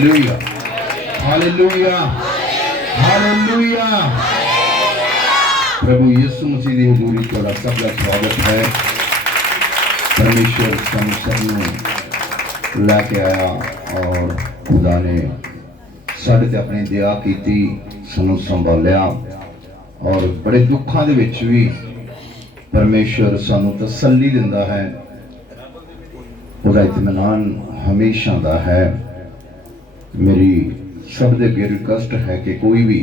Hallelujah, hallelujah, hallelujah. प्रभु यीशु मसीह की हजूरी थोड़ा सबका स्वागत है। परमेश्वर हम सबनों लैके आया और खुदा ने साढ़े ते अपनी दया की, सानू संभालिया और बड़े दुखों के विच भी परमेश्वर सानू तसल्ली दिंदा है। उसका इत्मीनान हमेशा दा है। मेरी सब दे अगे रिक्वेस्ट है कि कोई भी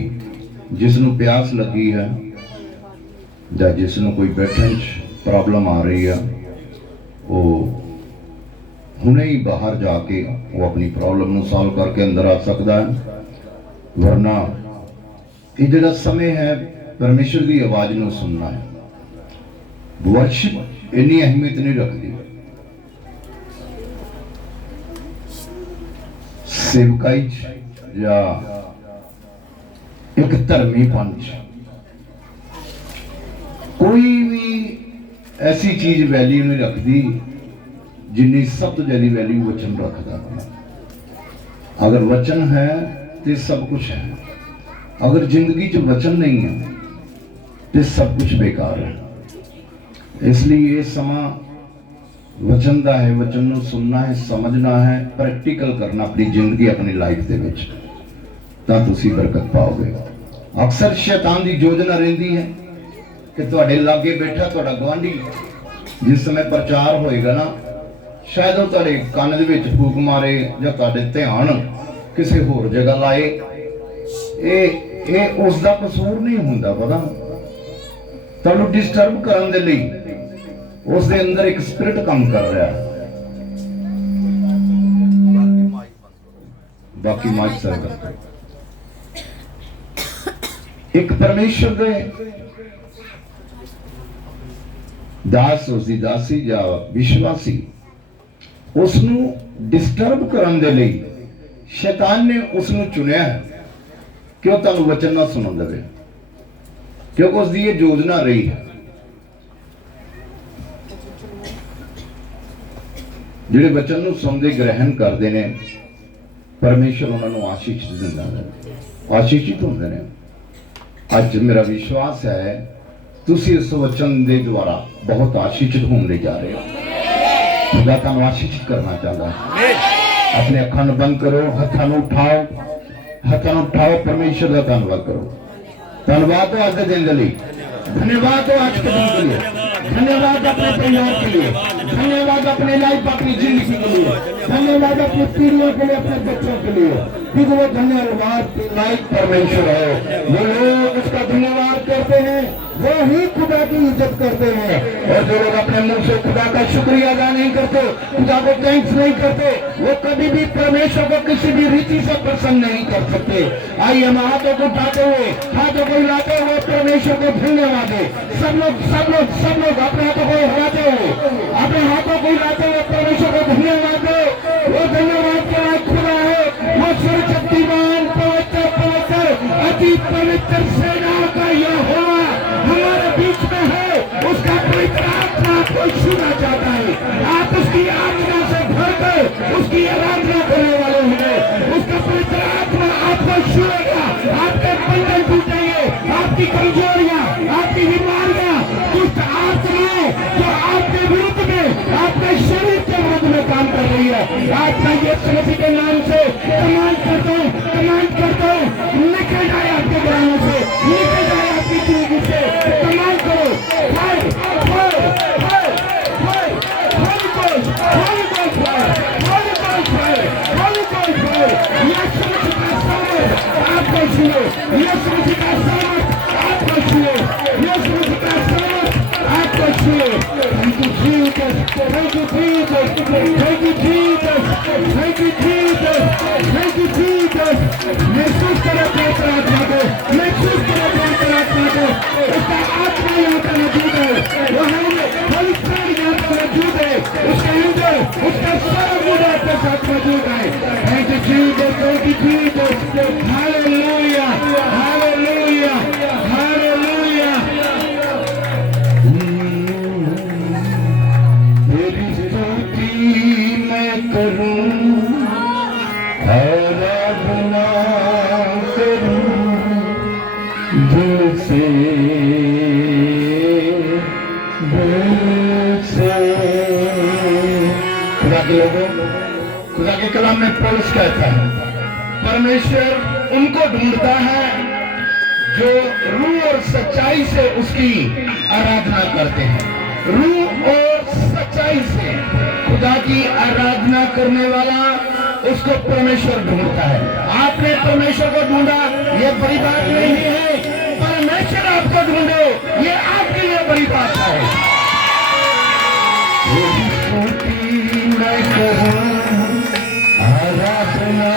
जिसनों प्यास लगी है या जिसनों कोई बैठन प्रॉब्लम आ रही है वो हुणे ही बाहर जाके वो अपनी प्रॉब्लम को सॉल्व करके अंदर आ सकता है। वरना ये जो समय है परमेश्वर की आवाज को सुनना है। वर्शिप इन्नी अहमियत नहीं रखती। सेवकाई या एक धर्मी पंच कोई भी ऐसी चीज वैल्यू नहीं रखती जिन्नी सब तो ज्यादा वैल्यू वचन रखता है। अगर वचन है तो सब कुछ है, अगर जिंदगी च वचन नहीं है तो सब कुछ बेकार है। इसलिए ये समा वचन का है, वचन को सुनना है, समझना है, प्रैक्टिकल करना अपनी जिंदगी अपनी लाइफ के विच, तां तुसीं बरकत पाओगे। अक्सर शैतान की योजना रहिंदी है कि तुहाडे लागे बैठा तुहाडा गुआंढी जिस समय प्रचार होएगा ना, शायद वो तुहाडे कान दे विच फूक मारे या तुहाडे ध्यान किसी होर जगह लाए। ये उसका कसूर नहीं हुंदा, पता तुहानूं डिस्टर्ब करन दे लई उसके अंदर एक स्पिरिट काम कर रहा है। बाकी माइक सर करते एक परमेश्वर दे दास उसकी दासी या विश्वासी उसनू डिस्टर्ब करने दे लई शैतान ने उसनू चुनिया है कि वह तुहानू वचन ना सुनन देवे, क्योंकि उसकी ये योजना रही है। जिहड़े वचन नूं सुनदे ग्रहण करते हैं परमेश्वर उन्होंने आशीष दिंदा है, आशीषित होंदे ने। अज मेरा विश्वास है तुसी इस वचन के द्वारा बहुत आशीषित होने जा रहे हो। खुदा तुहानूं आशीषित करना चाहता है। अपने अखां नूं बंद करो, हत्थां नूं उठाओ, हत्थां नूं उठाओ, परमेश्वर का धन्यवाद करो। धन्यवाद हो आज के दिन के लिए, धन्यवाद हो आज के दिन के लिए, धन्यवाद अपने परिवार के लिए, धन्यवाद अपने लाइफ अपनी जिंदगी के लिए, धन्यवाद अपनी पीढ़ियों के लिए, अपने बच्चों के लिए, क्योंकि वो धन्यवाद लाइफ परमेश्वर है। वो लोग उसका धन्यवाद करते हैं वो ही खुदा की इज्जत करते हैं। और जो लोग अपने मुंह से खुदा का शुक्रिया अदा नहीं करते, खुदा को थैंक्स नहीं करते, वो कभी भी परमेश्वर को किसी भी रीति से प्रसन्न नहीं कर सकते। आइए हम हाथों को उठाते हुए, हाथों को हिलाते हुए परमेश्वर को धन्यवाद दे। सब लोग सब लोग सब लोग अपने हाथों को हिलाते हुए, अपने हाथों को हिलाते हुए परमेश्वर को धन्यवाद दो। वो धन्यवाद के लायक खुदा है। वो सर्वशक्तिमान पवित्र पवित्र अति पवित्र सेनाओं का यहोवा हमारे बीच में है। उसका पवित्र आत्मा आपको छूना चाहता है। आप उसकी आत्मा से भरकर उसकी आराधना करने वाले हैं। उसका पवित्र आत्मा आपको छूएगा, आपके बंधन टूटेंगे, आपकी कमजोरियां, आपकी बीमारियां, दुष्ट आत्माएं जो आपके विरुद्ध में, आपके शरीर के विरुद्ध में काम कर रही है, आज मैं यीशु मसीह के नाम से कमांड करता हूं, कमांड करता हूं, निकल जाए आपके घरानों से, निकल जाए आपकी जिंदगी से। कमांड करो, fire fire fire fire, holy ghost holy ghost fire, holy ghost fire, holy ghost fire. Yeshu Masih का सामर्थ आपको छुए, यीशु मसीह का सामर्थ आपको छुए, यीशु मसीह का सामर्थ आपको छुए। Thank you Jesus, thank you Jesus, thank you Jesus, thank you Jesus, thank you Jesus. महसूस करो पवित्र आत्मा को, महसूस करो पवित्र आत्मा को। उसका आत्मा यहाँ पर मौजूद है, वो होली स्पिरिट यहाँ पर मौजूद है, उसका एंजल, उसका सर्वगुण आपके साथ मौजूद है। Thank you Jesus, thank you Jesus. Hallelujah hallelujah hallelujah. तेरी स्तुति मैं करूं और कलाम में पौलुस कहता है, परमेश्वर उनको ढूंढता है जो रूह और सच्चाई से उसकी आराधना करते हैं। रूह और सच्चाई से खुदा की आराधना करने वाला उसको परमेश्वर ढूंढता है। आपने परमेश्वर को ढूंढा, ये बड़ी बात नहीं है। परमेश्वर आपको ढूंढो, ये आपके लिए बड़ी बात है। मैं कहूं आराधना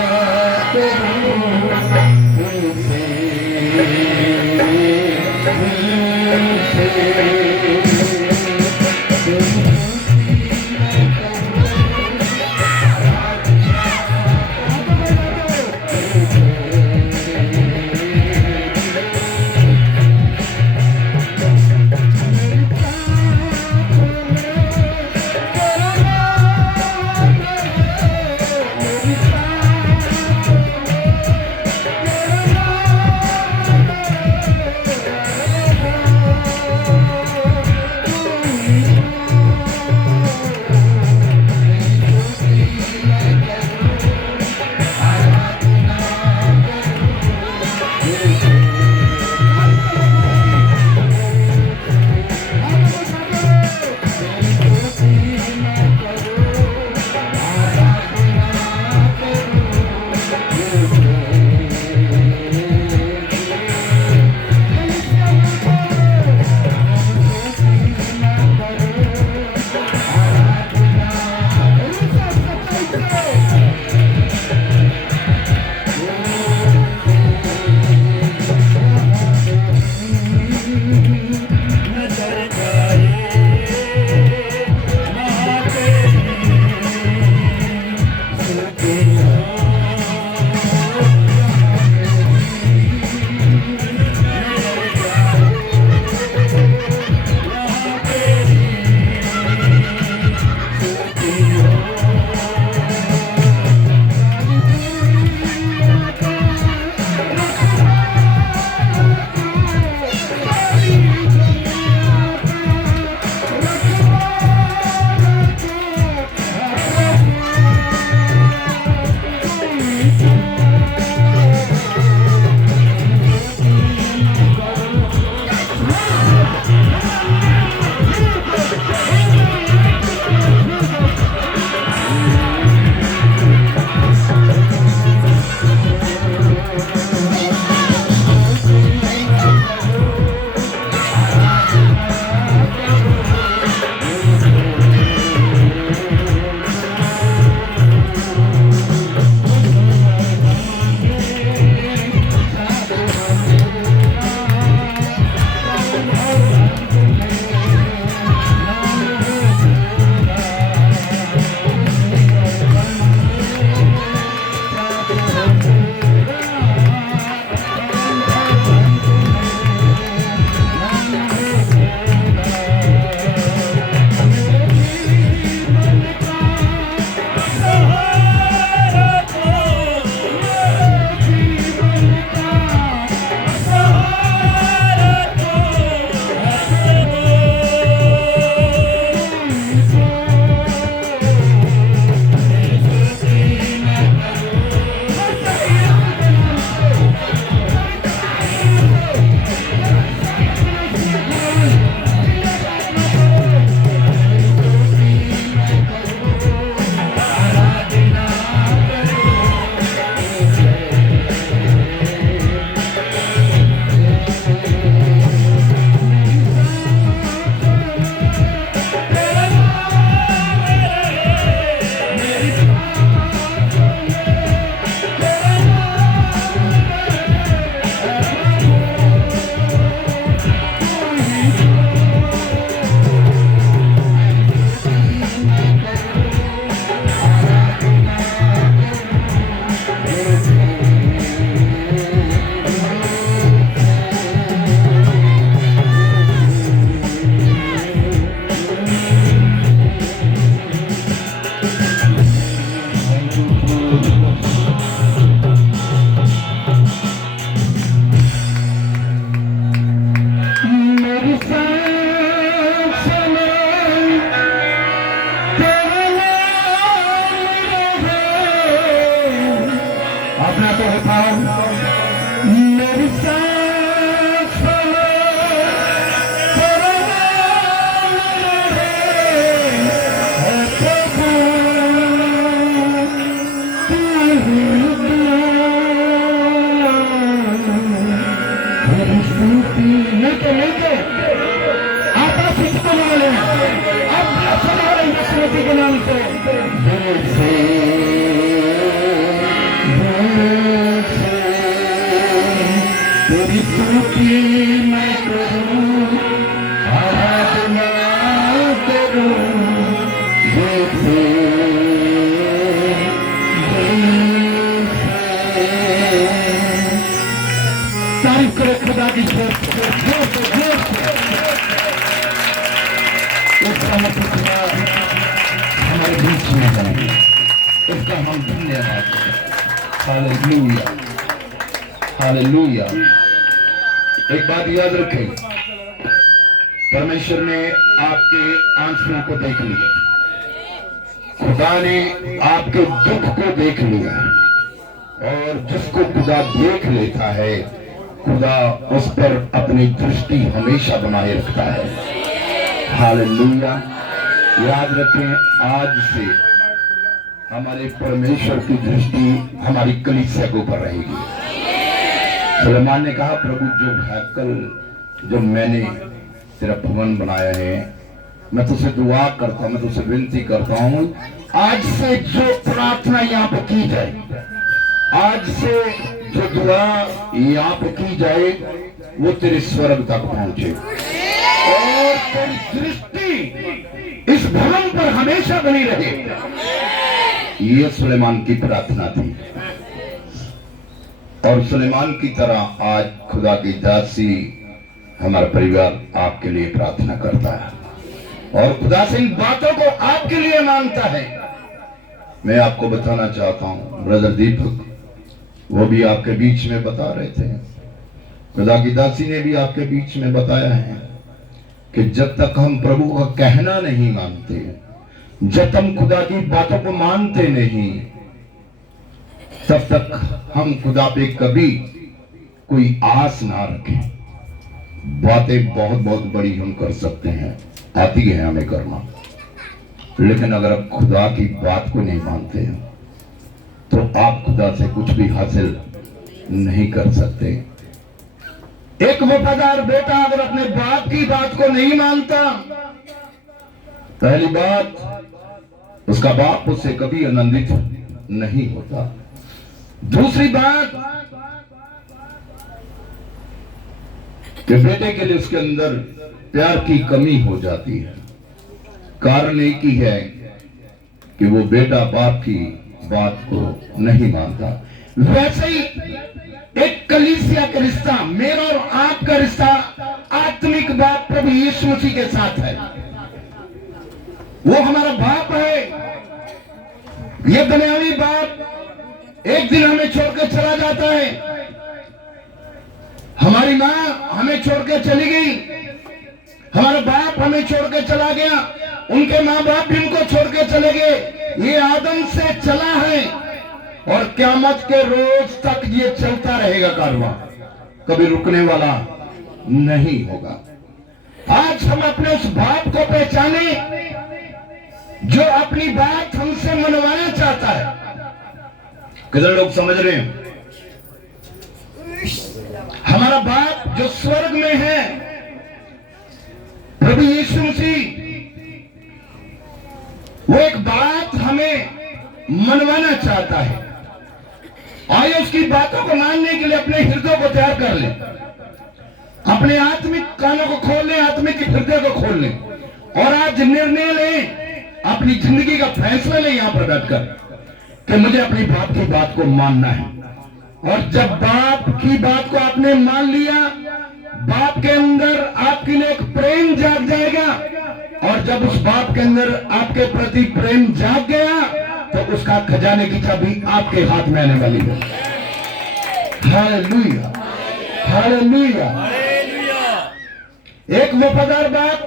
अपना तो उठाओ। मेरी सांस मिलके आपस में बोले अब हमारे यीशु के नाम से दिल से तेरी स्तुति मैं करूं, आराधना करूं, दिल से तारीफ करो खुदा की जोर से इसका मतलब खुदा हमारे बीच में है, इसका हम धन्यवाद करें। Hallelujah hallelujah. एक बात याद रखें, परमेश्वर ने आपके आंसुओं को देख लिया, खुदा ने आपके दुख को देख लिया, और जिसको खुदा देख लेता है खुदा उस पर अपनी दृष्टि हमेशा बनाए रखता है। हालेलुया। याद रखें, आज से हमारे परमेश्वर की दृष्टि हमारी कलीसिया के ऊपर रहेगी। सुलेमान ने कहा, प्रभु जो हैकल जो मैंने तेरा भवन बनाया है, मैं तुझसे दुआ करता हूं, मैं तुझसे विनती करता हूं, आज से जो प्रार्थना यहाँ पे की जाए, आज से जो दुआ यहाँ पे की जाए, वो तेरे स्वर्ग तक पहुंचे और तेरी दृष्टि इस भवन पर हमेशा बनी रहे। ये सुलेमान की प्रार्थना थी, और सुलेमान की तरह आज खुदा की दासी हमारा परिवार आपके लिए प्रार्थना करता है और खुदा से इन बातों को आपके लिए मांगता है। मैं आपको बताना चाहता हूं, ब्रदर दीपक वो भी आपके बीच में बता रहे थे, खुदा की दासी ने भी आपके बीच में बताया है कि जब तक हम प्रभु का कहना नहीं मानते, जब हम खुदा की बातों को मानते नहीं, तब तक हम खुदा पे कभी कोई आस ना रखें। बातें बहुत बहुत बड़ी हम कर सकते हैं, आती है हमें करना, लेकिन अगर आप खुदा की बात को नहीं मानते हैं तो आप खुदा से कुछ भी हासिल नहीं कर सकते। एक वफादार बेटा अगर अपने बाप की बात को नहीं मानता, पहली बात उसका बाप उससे कभी आनंदित नहीं होता। दूसरी बात कि बेटे के लिए उसके अंदर प्यार की कमी हो जाती है। कारण एक ही है कि वो बेटा बाप की बात को नहीं मानता। वैसे ही एक कलीसिया का रिश्ता, मेरा और आपका रिश्ता आत्मिक बाप प्रभु यीशु मसीह के साथ है। वो हमारा बाप है। ये दुनियावी बाप एक दिन हमें छोड़कर चला जाता है। हमारी माँ हमें छोड़कर चली गई, हमारा बाप हमें छोड़कर चला गया, उनके माँ बाप भी उनको छोड़कर चले गए। ये आदम से चला है और क़यामत के रोज तक ये चलता रहेगा कारवां, कभी रुकने वाला नहीं होगा। आज हम अपने उस बाप को पहचाने जो अपनी बात हमसे मनवाना चाहता है। कितने लोग समझ रहे हैं? हमारा बाप जो स्वर्ग में है, प्रभु यीशु मसीह, वो एक बात हमें मनवाना चाहता है। आइए उसकी बातों को मानने के लिए अपने हृदय को तैयार कर लें, अपने आत्मिक कानों को खोल लें, आत्मिक हृदय को खोल लें और आज निर्णय लें, अपनी जिंदगी का फैसला लें यहां पर बैठकर कि मुझे अपनी बाप की बात को मानना है। और जब बाप की बात को आपने मान लिया, बाप के अंदर आपके लिए एक प्रेम जाग जाएगा, और जब उस बाप के अंदर आपके प्रति प्रेम जाग गया तो उसका खजाने की चाबी आपके हाथ में आने वाली है। Hallelujah hallelujah. एक वफादार बाप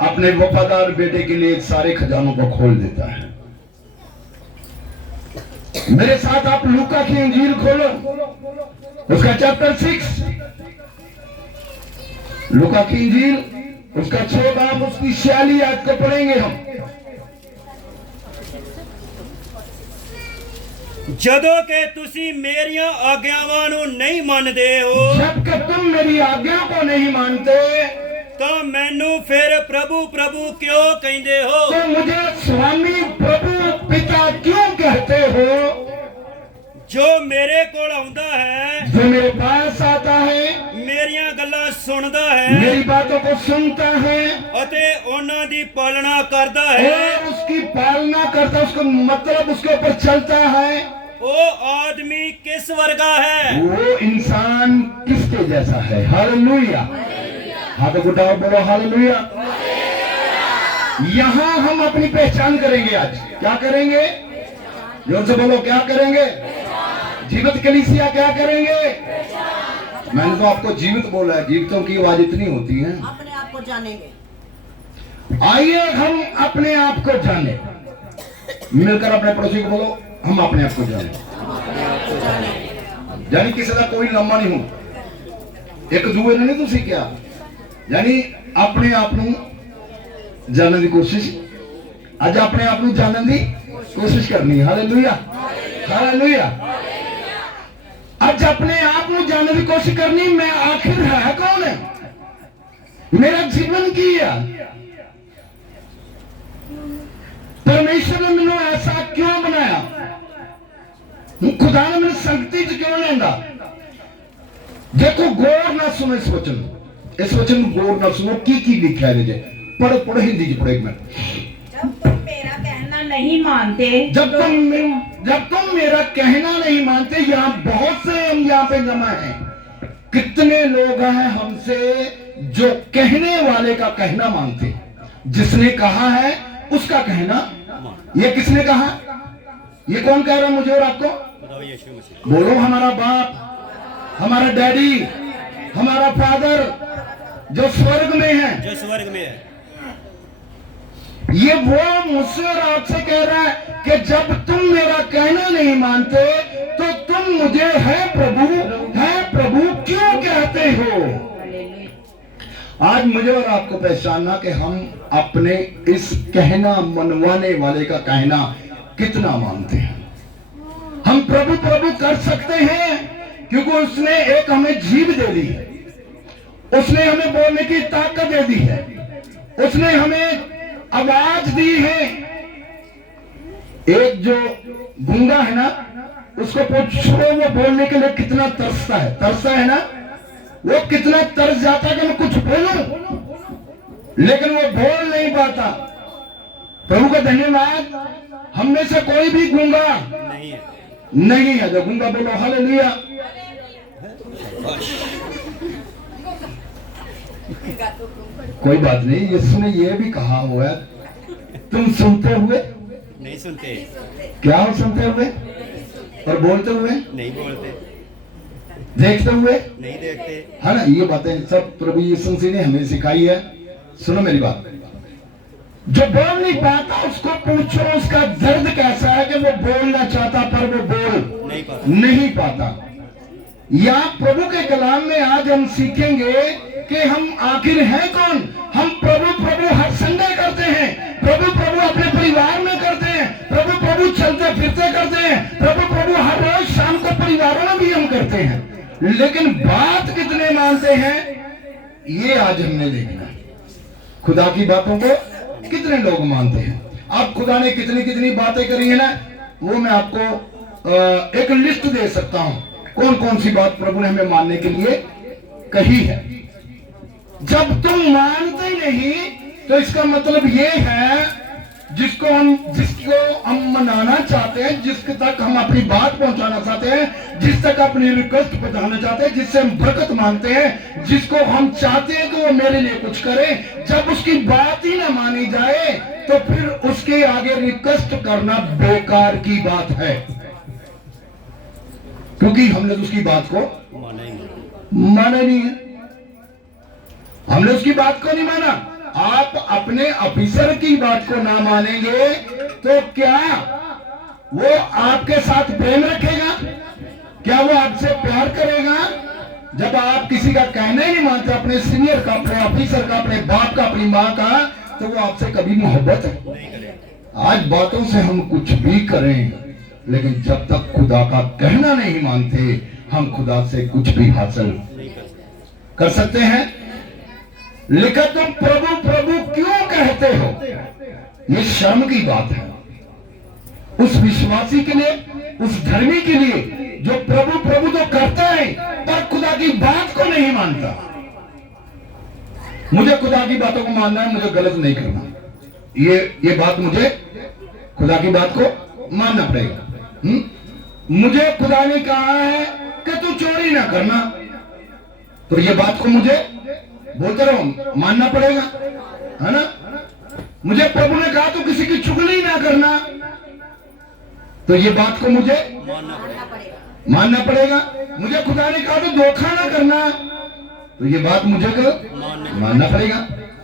अपने वफादार बेटे के लिए सारे खजानों को खोल देता है। मेरे साथ आप लूका की इंजील खोलो, उसका चैप्टर 6, लूका की इंजील उसका 6 बाब उसकी 46 आयत को पढ़ेंगे हम। ਜਦੋਂ ਕਿ ਤੁਸੀਂ ਮੇਰੀਆਂ ਆਗਿਆਵਾਂ ਨੂੰ ਨਹੀਂ ਮੰਨਦੇ ਹੋ जबकि तुम मेरी आज्ञा को नहीं मानते ਤਾਂ ਮੈਨੂੰ ਫਿਰ ਪ੍ਰਭੂ ਪ੍ਰਭੂ ਕਿਉਂ ਕਹਿੰਦੇ ਹੋ? तो मुझे स्वामी प्रभु पिता क्यों कहते हो? ਜੋ ਮੇਰੇ ਕੋਲ ਆਉਂਦਾ ਹੈ जो मेरे पास आता है, ਮੇਰੀਆਂ ਗੱਲਾਂ ਸੁਣਦਾ ਹੈ मेरी बातों को सुनता है ਅਤੇ ਉਹਨਾਂ ਦੀ ਪਾਲਣਾ ਕਰਦਾ ਹੈ और उसकी पालना करता, उसको मतलब उसके ऊपर चलता है, ਉਹ ਆਦਮੀ ਕਿਸ ਵਰਗਾ ਹੈ? वो इंसान किसके जैसा है? हालेलुया। हाथ उठाओ, बोलो हालेलुया। यहां हम अपनी पहचान करेंगे। आज क्या करेंगे? जोर से बोलो, क्या करेंगे? जीवित कलीसिया क्या करेंगे? मैंने तो आपको जीवित बोला है, जीवितों की आवाज इतनी होती है। अपने आप को जानेंगे। आइए हम अपने आप को जाने, मिलकर अपने पड़ोसी को बोलो, हम अपने आप को जाने। यानी किसी का कोई लम्बा नहीं हो, एक दूए ने नहीं तुसी क्या, यानी अपने आप ਨੂੰ ਜਾਣਨ ਦੀ ਕੋਸ਼ਿਸ਼, ਅੱਜ ਆਪਣੇ ਆਪ ਨੂੰ ਜਾਣਨ ਦੀ ਕੋਸ਼ਿਸ਼ ਕਰਨੀ। Hallelujah, hallelujah. ਅੱਜ ਆਪਣੇ ਆਪ ਨੂੰ ਜਾਣਨ ਦੀ ਕੋਸ਼ਿਸ਼ ਕਰਨੀ। मैं आखिर है कौन है, मेरा जीवन की है, परमेश्वर ने मैंने ऐसा क्यों बनाया, खुदा ने मैंने संगति च क्यों लेंदा। देखो गौर ना सुनो इस वचन गौर ना सुनो की लिखा है। पढ़ो पढ़ो, हिंदी च पढ़ो एक मिनट। जब तुम मेरा कहना नहीं मानते, जब तुम मेरा कहना नहीं मानते। यहाँ बहुत से हम यहाँ पे जमा हैं। कितने लोग हैं हमसे जो कहने वाले का कहना मानते, जिसने कहा है उसका कहना। ये किसने कहा? ये कौन कह रहा है मुझे और आपको? बताओ यीशु मसीह। बोलो, हमारा बाप, हमारा डैडी, हमारा फादर जो स्वर्ग में है। जो स्वर्ग में है, ये वो मुझसे और आपसे कह रहा है कि जब तुम मेरा कहना नहीं मानते तो तुम मुझे है प्रभु क्यों कहते हो? आज मुझे और आपको पहचानना कि हम अपने इस कहना मनवाने वाले का कहना कितना मानते हैं। हम प्रभु प्रभु कर सकते हैं क्योंकि उसने एक हमें जीव दे दी है, उसने हमें बोलने की ताकत दे दी है, उसने हमें आवाज दी है। एक जो गूंगा है ना, उसको पूछो वो बोलने के लिए कितना तरसता है ना, वो कितना तरस जाता है कि मैं कुछ बोलूं, लेकिन वो बोल नहीं पाता। प्रभु का धन्यवाद, हम में से कोई भी गूंगा नहीं है। जो गूंगा बोलो हालेलुया। कोई बात नहीं, यीशु ने यह भी कहा हुआ है, तुम सुनते हुए नहीं सुनते, क्या हो, सुनते हुए और बोलते हुए, नहीं बोलते, देखते हुए नहीं देखते। है ना। ये बातें सब प्रभु यीशु मसीह ने हमें सिखाई है। सुनो मेरी बात, जो बोल नहीं पाता उसको पूछो उसका दर्द कैसा है कि वो बोलना चाहता पर वो बोल नहीं पाता। या प्रभु के कलाम में आज हम सीखेंगे कि हम आखिर हैं कौन। हम प्रभु प्रभु हर संडे करते हैं, प्रभु प्रभु अपने परिवार में करते हैं, प्रभु प्रभु चलते फिरते करते हैं, प्रभु प्रभु हर रोज शाम को परिवारों में भी हम करते हैं, लेकिन बात कितने मानते हैं ये आज हमने देखना है। खुदा की बातों को कितने लोग मानते हैं। अब खुदा ने कितनी कितनी बातें करी है ना, वो मैं आपको एक लिस्ट दे सकता हूं, कौन कौन सी बात प्रभु ने हमें मानने के लिए कही है। जब तुम मानते नहीं तो इसका मतलब ये है जिसको हम मनाना चाहते हैं, जिसके तक हम अपनी बात पहुंचाना चाहते हैं, जिस तक अपनी रिक्वेस्ट पहुंचाना चाहते हैं, जिससे हम बरकत मांगते हैं, जिसको हम चाहते हैं कि वो मेरे लिए कुछ करे, जब उसकी बात ही ना मानी जाए तो फिर उसके आगे रिक्वेस्ट करना बेकार की बात है, क्योंकि हमने तो उसकी बात को माना नहीं है। हमने उसकी बात को नहीं माना। आप अपने ऑफिसर की बात को ना मानेंगे तो क्या वो आपके साथ प्रेम रखेगा? क्या वो आपसे प्यार करेगा? जब आप किसी का कहना ही नहीं मानते, अपने सीनियर का, अपने ऑफिसर का, अपने बाप का, अपनी माँ का, तो वो आपसे कभी मोहब्बत है? आज बातों से हम कुछ भी करें, लेकिन जब तक खुदा का कहना नहीं मानते, हम खुदा से कुछ भी हासिल कर सकते हैं? लिखा, तुम प्रभु प्रभु क्यों कहते हो? ये शर्म की बात है उस विश्वासी के लिए, उस धर्मी के लिए जो प्रभु प्रभु तो करता है पर खुदा की बात को नहीं मानता। मुझे खुदा की बातों को मानना है, मुझे गलत नहीं करना। ये बात मुझे खुदा की बात को मानना पड़ेगा। मुझे खुदा ने कहा है कि तू चोरी ना करना, तो ये बात को मुझे बोलते रहो मानना पड़ेगा, है ना? मुझे प्रभु ने कहा तू किसी की चुगली ना करना, तो ये बात को मुझे मानना पड़ेगा। मुझे खुदा ने कहा तो धोखा ना करना, तो ये बात मुझे मानना पड़ेगा,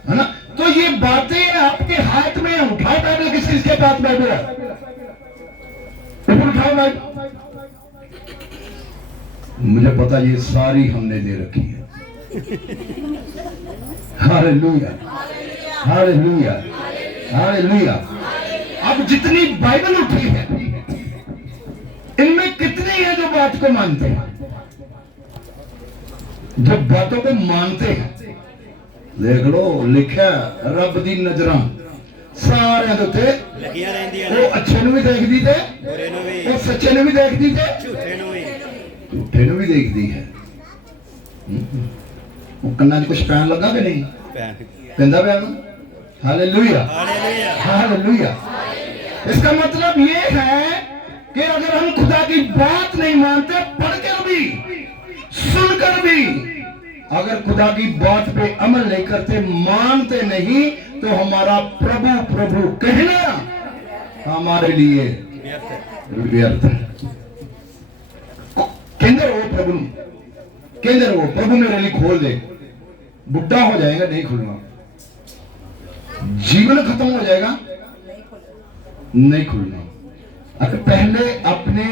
है ना? तो ये बातें आपके हाथ में है। उठाओ बाइबल, किस किसके पास बाइबल है? ऊपर उठाओ बाइबल। मुझे पता ये सारी हमने दे रखी है। Hallelujah, hallelujah, hallelujah. अब जितनी बाइबल उठी है, इनमें कितनी है जो बात को मानते हैं, जो बातों को मानते हैं? देख लो, लिखा रब दी नजरां सारे दे उत्ते ਲੱਗੀਆਂ ਰਹਿੰਦੀਆਂ वो ਨੇ, अच्छे ਨੂੰ ਵੀ ਦੇਖਦੀ ਤੇ ਬੁਰੇ ਨੂੰ ਵੀ, वो सच्चे ਨੂੰ ਵੀ देखदी ते ਝੂਠੇ ਨੂੰ ਵੀ। झूठे ਨੂੰ ਵੀ देखदी है। वो ਕੰਨਾਂ 'ਚ ਕੁਝ ਪੈਣ ਲੱਗਾ ਕਿ ਨਹੀਂ? ਪੈਂਦਾ ਪਿਆ ਨਾ? Hallelujah, hallelujah. हालेलुया। इसका मतलब ये है कि अगर हम खुदा की बात नहीं मानते, पढ़कर भी, सुनकर भी, अगर खुदा की बात पे अमल नहीं करते, मानते नहीं, तो हमारा प्रभु प्रभु कहना हमारे लिए व्यर्थ है। केंद्र वो प्रभु, केंद्र वो प्रभु मेरे लिए खोल दे। बुढ़ा हो जाएगा, नहीं खुलना। जीवन खत्म हो जाएगा, नहीं खुलना। अगर पहले अपने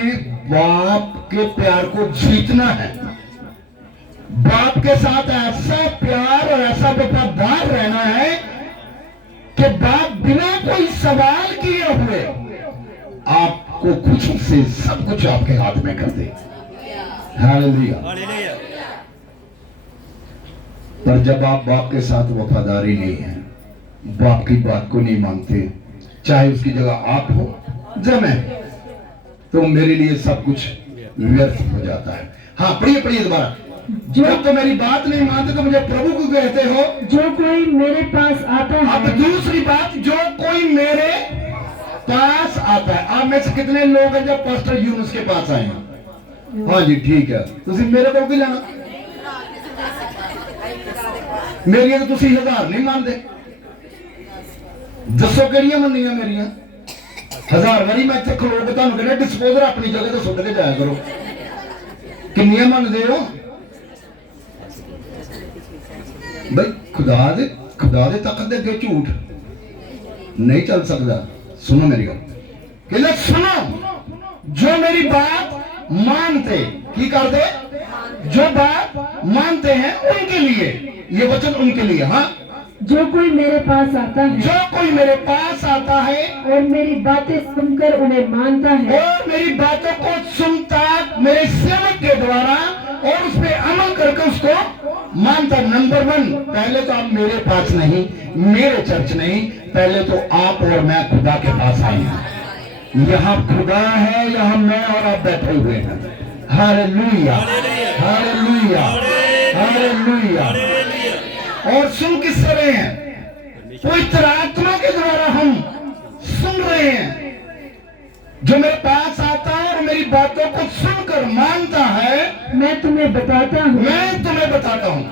बाप के प्यार को जीतना है, बाप के साथ ऐसा प्यार और ऐसा वफादार रहना है कि बाप बिना कोई सवाल किए हुए आपको खुशी से सब कुछ आपके हाथ में कर दे। हालेलुया। ਹਾਲੇਲੂਇਆ। पर जब आप बाप के साथ वफादारी नहीं है, बाप की बात को नहीं मानते, चाहे उसकी जगह आप हो या मैं, तो मेरे लिए सब कुछ व्यर्थ हो जाता है। हाँ, पढ़िए दोबारा। जब तो मेरी बात नहीं मानते तो मुझे प्रभु को कहते हो, जो कोई मेरे पास आता अब है। दूसरी बात, जो कोई मेरे पास आता है। आप में से कितने लोग हैं जब पास्टर यूनुस के पास आए हैं? हाँ जी, ठीक है। तुसी मेरे को की जाना, मेरिया तो तुसी 1000 नहीं मानते। दसो किहड़ियां मन्नियां मेरियां? 1000 वारी मैं इत्थे खलो के तुहानू कहना डिस्पोजर अपनी जगह ते सुट के जाया करो। किन्नियां मनदे हो भाई? खुदा दे तक दे अगे झूठ नहीं चल सकता। सुनो मेरी गल, कहते सुनो, जो मेरी बात मानते, की करते? जो बात मानते हैं उनके लिए, ये वचन उनके लिए। हाँ, जो कोई मेरे पास आता है जो कोई मेरे पास आता है और मेरी बातें सुनकर उन्हें मानता है, और मेरी बातों को सुनता मेरे सेवक के द्वारा और उस पर अमल करके उसको मानता। नंबर 1, पहले तो आप मेरे पास नहीं, मेरे चर्च नहीं, पहले तो आप और मैं खुदा के पास आए हैं। यहाँ खुदा है, यहाँ मैं और आप बैठे हुए हैं। Hallelujah, hallelujah, hallelujah. और सुन किससे रहे हैं? पवित्र आत्मा के द्वारा हम सुन रहे हैं। जो मेरे पास आता है और मेरी बातों को सुनकर मानता है, मैं तुम्हें बताता हूँ मैं तुम्हें बताता हूँ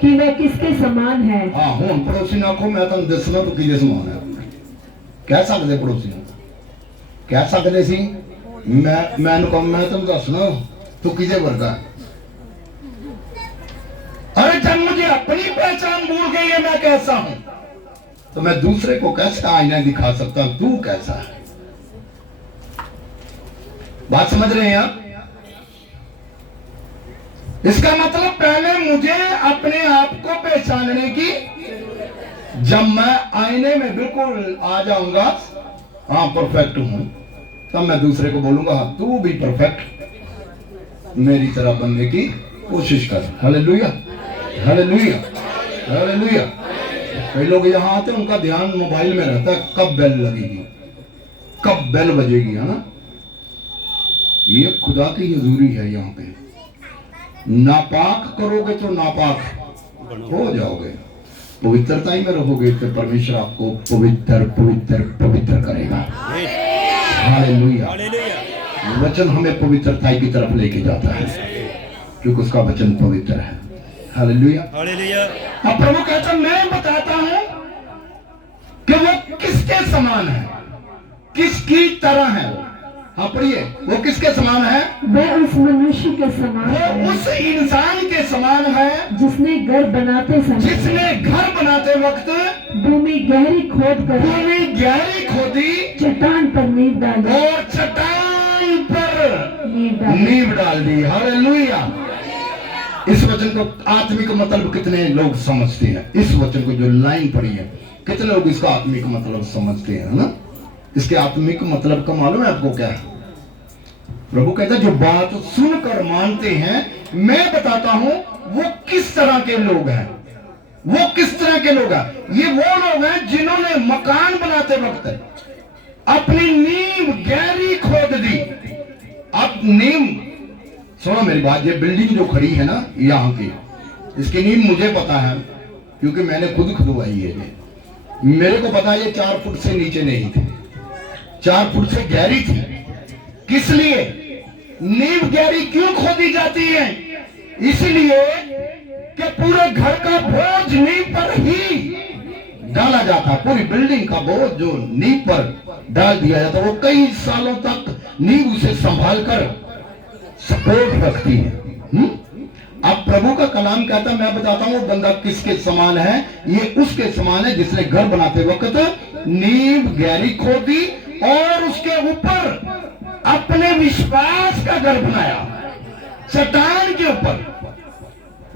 कि वह किसके समान है। हाँ, हूं पड़ोसी ने आखो मैं तुम दसना तो किहदे समान है। कह सकते पड़ोसी ने, कह सकते सी मैं कहूं मैं तुम दसना तू किहदे वर्गा है। अरे जब मुझे अपनी पहचान भूल गई है मैं कैसा हूं, तो मैं दूसरे को कैसे आईना दिखा सकता हूं तू कैसा है? बात समझ रहे हैं आप? इसका मतलब पहले मुझे अपने आप को पहचानने की, जब मैं आईने में बिल्कुल आ जाऊंगा, हाँ परफेक्ट हूं, तब मैं दूसरे को बोलूंगा हाँ तू भी परफेक्ट मेरी तरह बनने की कोशिश कर। Hallelujah, hallelujah, hallelujah. कई लोग यहाँ आते हैं, उनका ध्यान मोबाइल में रहता है, कब बेल लगेगी, कब बेल बजेगी, है ना। ये खुदा की हजूरी है यहाँ पे। नापाक करोगे तो नापाक हो जाओगे, पवित्रता ही में रहोगे तो परमेश्वर आपको पवित्र पवित्र पवित्र करेगा। हालेलुया। हालेलुया। वचन हमें पवित्रता की तरफ लेके जाता है क्योंकि उसका वचन पवित्र है। Hallelujah, hallelujah. अब प्रभु कहता मैं बताता हूं कि वो किसके समान है, किसकी तरह है वो। हाँ पढ़िए, वो किसके समान है? वह उस मनुष्य के समान वो है उस इंसान के समान है जिसने घर बनाते समय जिसने घर बनाते वक्त भूमि गहरी खोद कर भूमि गहरी खोदी चट्टान पर नींव डाली, और चट्टान पर नींव डाली। नींव डाल दी। हालेलुया। इस वचन को आत्मिक मतलब कितने लोग समझते हैं? इस वचन को जो लाइन पढ़ी है, कितने लोग इसका आत्मिक मतलब समझते हैं, ना? इसके आत्मिक मतलब का मालूम है आपको क्या है? प्रभु कहता है जो बात सुनकर मानते हैं, मैं बताता हूं वो किस तरह के लोग हैं। वो किस तरह के लोग हैं? ये वो लोग हैं जिन्होंने मकान बनाते वक्त अपनी नींव गहरी खोद दी। अब नींव, सुनो मेरी बात, ये बिल्डिंग जो खड़ी है ना यहाँ की, इसकी नींव मुझे पता है क्योंकि मैंने खुद खुदवाई है। ये मेरे को पता है ये 4 फुट से नीचे नहीं थी, 4 फुट से गहरी थी। किस लिए नींव गहरी क्यों खोदी जाती है? इसलिए कि पूरे घर का बोझ नींव पर ही डाला जाता। पूरी बिल्डिंग का बोझ जो नींव पर डाल दिया जाता, वो कई सालों तक नींव उसे संभाल कर सपोर्ट रखती है। अब प्रभु का कलाम कहता, मैं बताता हूं वो बंदा किसके समान है। ये उसके समान है जिसने घर बनाते वक्त नींव गहरी खोदी और उसके ऊपर अपने विश्वास का घर बनाया, चट्टान के ऊपर।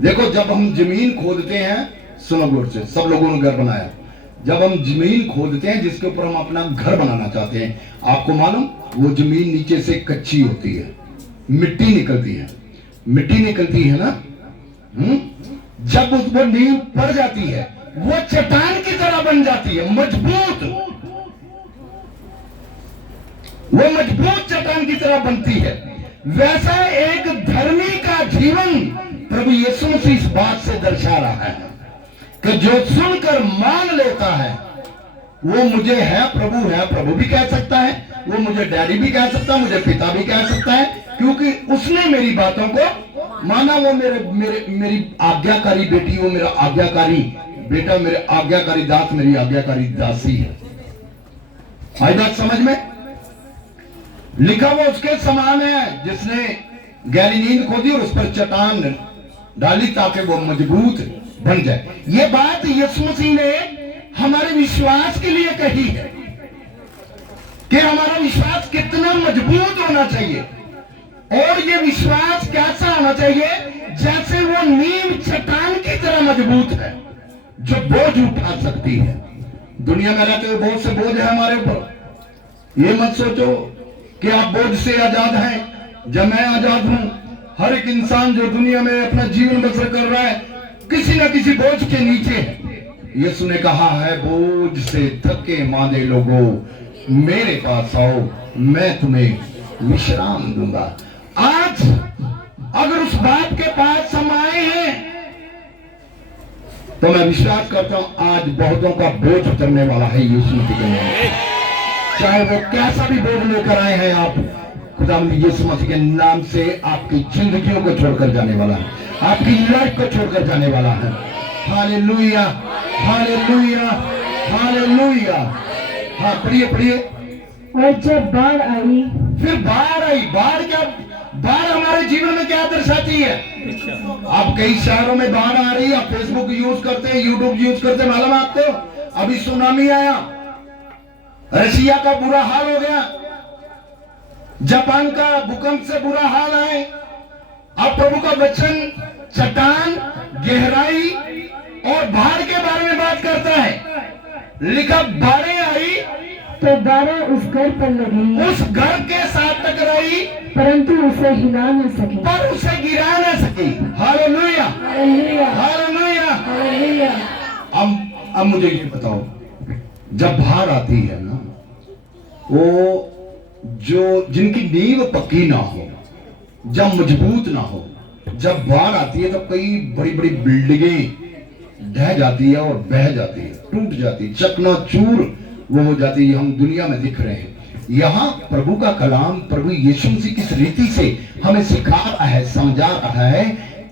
देखो जब हम जमीन खोदते हैं, सुनो गौर से, सब लोगों ने घर बनाया। जब हम जमीन खोदते हैं जिसके ऊपर हम अपना घर बनाना चाहते हैं, आपको मालूम वो जमीन नीचे से कच्ची होती है, मिट्टी निकलती है, मिट्टी निकलती है ना। जब उस पर नींव पड़ जाती है वो चट्टान की तरह बन जाती है, मजबूत, वो मजबूत चट्टान की तरह बनती है। वैसा एक धर्मी का जीवन प्रभु यीशु मसीह इस बात से दर्शा रहा है कि जो सुनकर मान लेता है वो मुझे है प्रभु भी कह सकता है, वो मुझे डैडी भी कह सकता है, मुझे पिता भी कह सकता है, क्योंकि उसने मेरी बातों को माना। वो मेरी आज्ञाकारी बेटी, वो मेरा आज्ञाकारी बेटा, मेरे आज्ञाकारी दास, मेरी आज्ञाकारी दासी है। आई बात समझ में? लिखा वो उसके समान है जिसने गहरी नींद खोदी और उस पर चट्टान डाली ताकि वो मजबूत बन जाए। ये बात यीशु मसीह ने हमारे विश्वास के लिए कही है कि हमारा विश्वास कितना मजबूत होना चाहिए। और ये विश्वास कैसा होना चाहिए? जैसे वो नींव चट्टान की तरह मजबूत है जो बोझ उठा सकती है। दुनिया में रहते हुए बहुत से बोझ है हमारे ऊपर। ये मत सोचो कि आप बोझ से आजाद हैं। जब मैं आजाद हूं, हर एक इंसान जो दुनिया में अपना जीवन बसर कर रहा है किसी न किसी बोझ के नीचे है। यीशु ने कहा है, बोझ से थके मांदे लोगों मेरे पास आओ, मैं तुम्हें विश्राम दूंगा। आज अगर उस बात के पास हम आए हैं तो मैं विश्वास करता हूं आज बहुतों का बोझ उतरने वाला है यीशु मसीह के नाम। चाहे वो कैसा भी बोझ लेकर आए हैं, आप खुदा यीशु मसीह के नाम से आपकी जिंदगियों को छोड़कर जाने वाला है, आपकी लाइफ को छोड़कर जाने वाला है। Hallelujah, hallelujah, hallelujah. हाँ पढ़िए पढ़िए। और जब बाढ़ आई, फिर बाढ़ आई। बाढ़ क्या? बाढ़ हमारे जीवन में क्या दर्शाती है? अब कई शहरों में बाढ़ आ रही है। आप फेसबुक यूज करते हैं, यूट्यूब यूज करते हैं, मालूम आपको अभी सुनामी आया, रशिया का बुरा हाल हो गया। जापान का भूकंप से बुरा हाल है। अब प्रभु का वचन चट्टान, गहराई और बाढ़ के बारे में बात करता है। लिखा बाढ़ें आई तो बाढ़ उस घर पर लगी, उस घर के साथ टकराई परंतु उसे हिला न सकी। पर उसे गिरा न सकी। Hallelujah, hallelujah, hallelujah. हालेलुया। अब मुझे ये बताओ, जब बाढ़ आती है ना, वो जो जिनकी नींव पक्की ना हो, जब मजबूत ना हो, जब बाढ़ आती है तो कई बड़ी बड़ी बिल्डिंगें ढह जाती है और बह जाती है, टूट जाती है, चकनाचूर वो हो जाती है। हम दुनिया में दिख रहे हैं। यहाँ प्रभु का कलाम, प्रभु यीशु मसीह किस रीति से हमें सिखा रहा है, समझा रहा है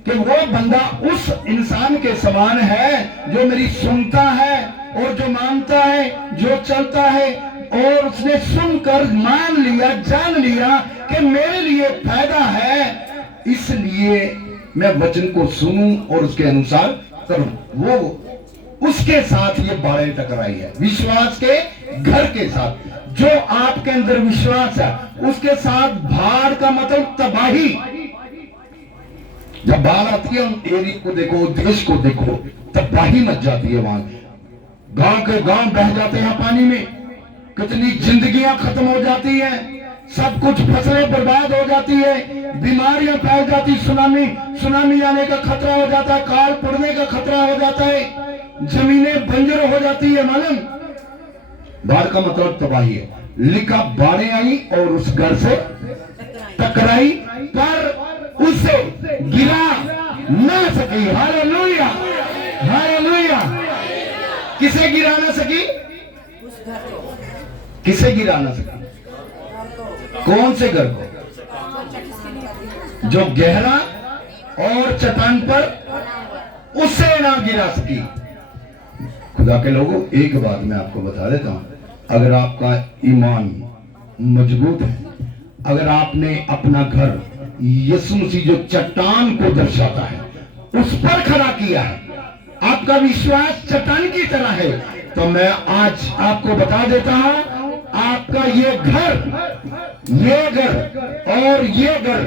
कि वो बंदा उस इंसान के समान है जो मेरी सुनता है और जो मानता है, जो चलता है, और उसने सुनकर मान लिया, जान लिया कि मेरे लिए फायदा है, इसलिए मैं वचन को सुनूं और उसके अनुसार करूं। वो उसके साथ ये बाढ़ें टकराई है, विश्वास के घर के साथ। जो आपके अंदर विश्वास है उसके साथ बाढ़ का मतलब तबाही। जब बाढ़ आती है, एरिया को देखो, देश को देखो, तबाही मच जाती है। वहां गांव के गांव बह जाते हैं पानी में, कितनी जिंदगियां खत्म हो जाती हैं, सब कुछ फसलें बर्बाद हो जाती है, बीमारियां फैल जाती, सुनामी आने का खतरा हो जाता है, काल पड़ने का खतरा हो जाता है, जमीनें बंजर हो जाती है। मालूम, बाढ़ का मतलब तबाही है। लिखा बाढ़ें आई और उस घर से टकराई पर उसे गिरा ना सकी। Hallelujah, hallelujah. किसे गिरा ना सकी? किसे गिरा ना सकी? कौन से घर को? जो गहरा और चट्टान पर उसे ना गिरा सकी। खुदा के लोगों, एक बात मैं आपको बता देता हूं, अगर आपका ईमान मजबूत है, अगर आपने अपना घर यीशु मसीह जो चट्टान को दर्शाता है उस पर खड़ा किया है, आपका विश्वास चट्टान की तरह है, तो मैं आज आपको बता देता हूं, आपका ये घर और ये घर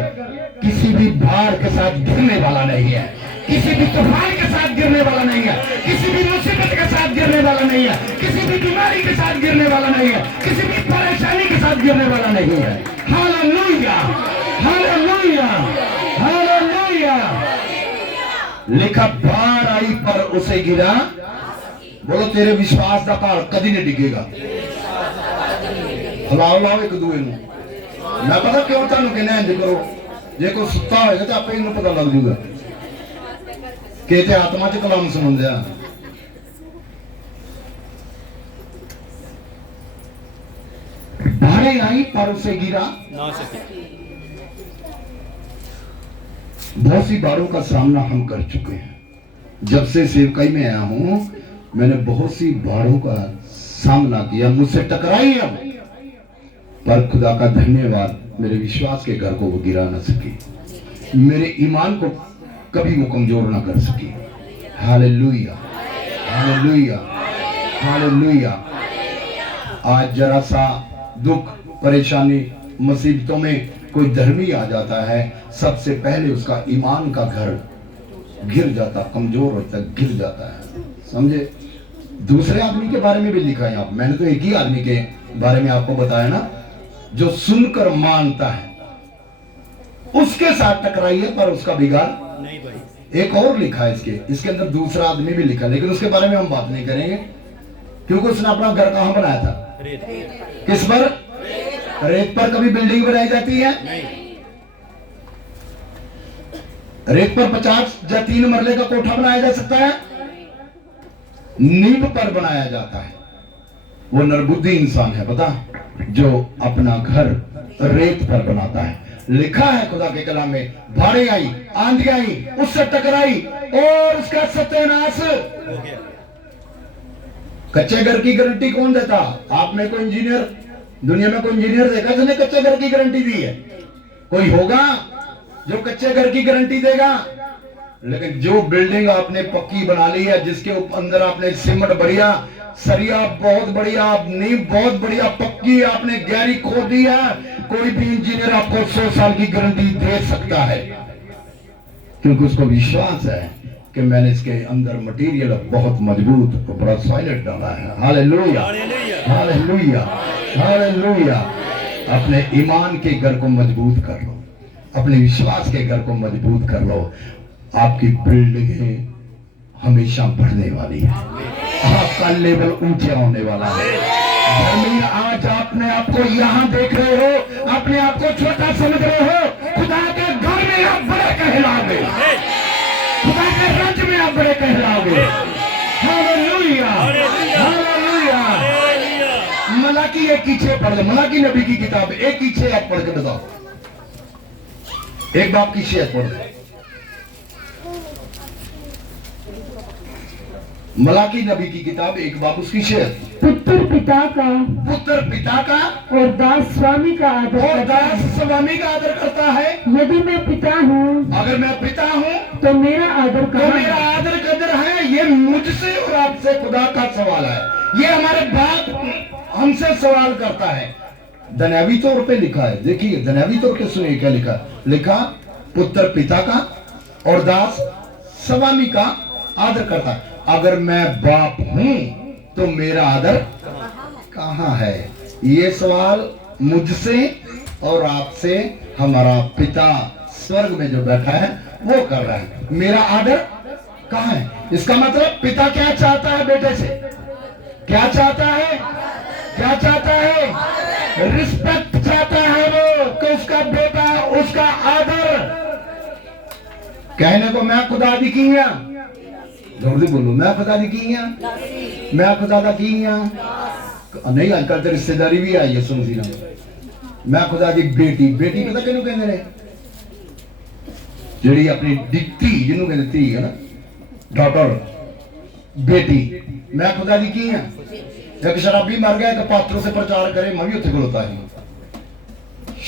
किसी भी बाढ़ के साथ गिरने वाला नहीं है, किसी भी तूफान के साथ गिरने वाला नहीं है, किसी भी मुसीबत के साथ गिरने वाला नहीं है, किसी भी बीमारी के साथ गिरने वाला नहीं है, किसी भी परेशानी के साथ गिरने वाला नहीं है। Hallelujah, hallelujah, hallelujah. लिखा बाढ़ आई पर उसे गिरा। बोलो, तेरे विश्वास का पहाड़ कभी नहीं डिगेगा। हलाओ लाओ एक दूए ਨੂੰ। मैं पता क्यों ਤੁਹਾਨੂੰ कहना इंज करो, जे कोई सुता होएगा तो आपे इन्हें पता लग जूगा कि ते आत्मा च कलाम सुन दिया। बाढ़ें आई पर उसे गिरा ना सके। बहुत सी बाढ़ों का सामना हम कर चुके हैं। जब से सेवकाई में आया हूं, मैंने बहुत सी बाढ़ों का सामना किया, मुझसे टकराई है, पर खुदा का धन्यवाद, मेरे विश्वास के घर को वो गिरा ना सकी, मेरे ईमान को कभी वो कमजोर ना कर सकी। Hallelujah, hallelujah, hallelujah. आज जरा सा दुख, परेशानी, मुसीबतों में कोई धर्मी आ जाता है, सबसे पहले उसका ईमान का घर गिर जाता, कमजोर होता, गिर जाता है। समझे? दूसरे आदमी के बारे में भी लिखा है यहाँ। मैंने तो एक ही आदमी के बारे में आपको बताया ना, जो सुनकर मानता है, उसके साथ टकराई है पर उसका बिगाड़ नहीं भाई। एक और लिखा है इसके अंदर दूसरा आदमी भी लिखा, लेकिन उसके बारे में हम बात नहीं करेंगे, क्योंकि उसने अपना घर कहां बनाया था? रेत। किस पर? रेत पर कभी बिल्डिंग बनाई जाती है? रेत पर 50 या 3 मरले का कोठा बनाया जा सकता है? नींव पर बनाया जाता है। वो नरबुद्धि इंसान है, पता, जो अपना घर रेत पर बनाता है। लिखा है खुदा के कलाम में, बाढ़ें आई, आंधी आई, उससे टकराई और उसका सत्यानाश हो गया। कच्चे घर की गारंटी कौन देता? आपने कोई इंजीनियर, दुनिया में कोई इंजीनियर देखा जिसने कच्चे घर की गारंटी दी है? कोई होगा जो कच्चे घर की गारंटी देगा? लेकिन जो बिल्डिंग आपने पक्की बना ली है, जिसके अंदर आपने सीमेंट बढ़िया सरिया बहुत बढ़िया, नींव बहुत बढ़िया पक्की, आपने गहरी खोदी है, कोई भी इंजीनियर आपको 100 साल की गारंटी दे सकता है, क्योंकि उसको विश्वास है कि मैंने इसके अंदर मटेरियल बहुत मजबूत और बड़ा सॉलिड डाला है। Hallelujah, hallelujah, hallelujah. अपने ईमान के घर को मजबूत कर लो, अपने विश्वास के घर को मजबूत कर लो, आपकी बिल्डिंग हमेशा बढ़ने वाली है, आपका लेवल ऊंचा होने वाला है। धर्मी, आज आपने आपको यहाँ देख रहे हो, अपने आप को छोटा समझ रहे हो, खुदा के घर में आप बड़े कहलाओगे, खुदा के राज्य में आप बड़े कहलाओगे। Hallelujah, hallelujah. मलाकी एक पीछे पढ़ लो, मलाकी नबी की किताब एक पीछे आप पढ़ के बताओ, एक बाप की शेर पढ़ लो। मलाकी नबी की किताब एक बाप उसकी शेर। पुत्र पिता का और दास स्वामी का आदर करता दास है। स्वामी का आदर करता है। यदि मैं पिता हूँ अगर मैं पिता हूँ तो मेरा आदर तो कहाँ मेरा है? आदर कदर है। ये मुझसे और आपसे खुदा का सवाल है, ये हमारे बाप हमसे सवाल करता है। दुनियावी तौर पे लिखा है, देखिए दुनियावी तौर पे सुनिए क्या लिखा, लिखा पुत्र पिता का और दास स्वामी का आदर करता है। अगर मैं बाप हूं तो मेरा आदर कहाँ है? ये सवाल मुझसे और आपसे हमारा पिता स्वर्ग में जो बैठा है वो कर रहा है। मेरा आदर कहाँ है? इसका मतलब पिता क्या चाहता है बेटे से? क्या चाहता है? क्या चाहता है? रिस्पेक्ट चाहता है वो, कि उसका बेटा उसका आदर। कहने को मैं खुदा दी की जल्दी बोलो, मैं खुदा दी की मैं खुदा दा की नहीं। आजकल तो रिश्तेदारी भी आई है, सुन सी ना, मैं खुदा दी बेटी। बेटी पता किहनू कहंदे ने? जिहड़ी अपनी धी जिन्हों कहते धी है ना, डॉटर, बेटी। मैं खुदा दी की एक शराबी मर गया, एक पात्रों से प्रचार करे, मैं भी उत्थे खलोता ही,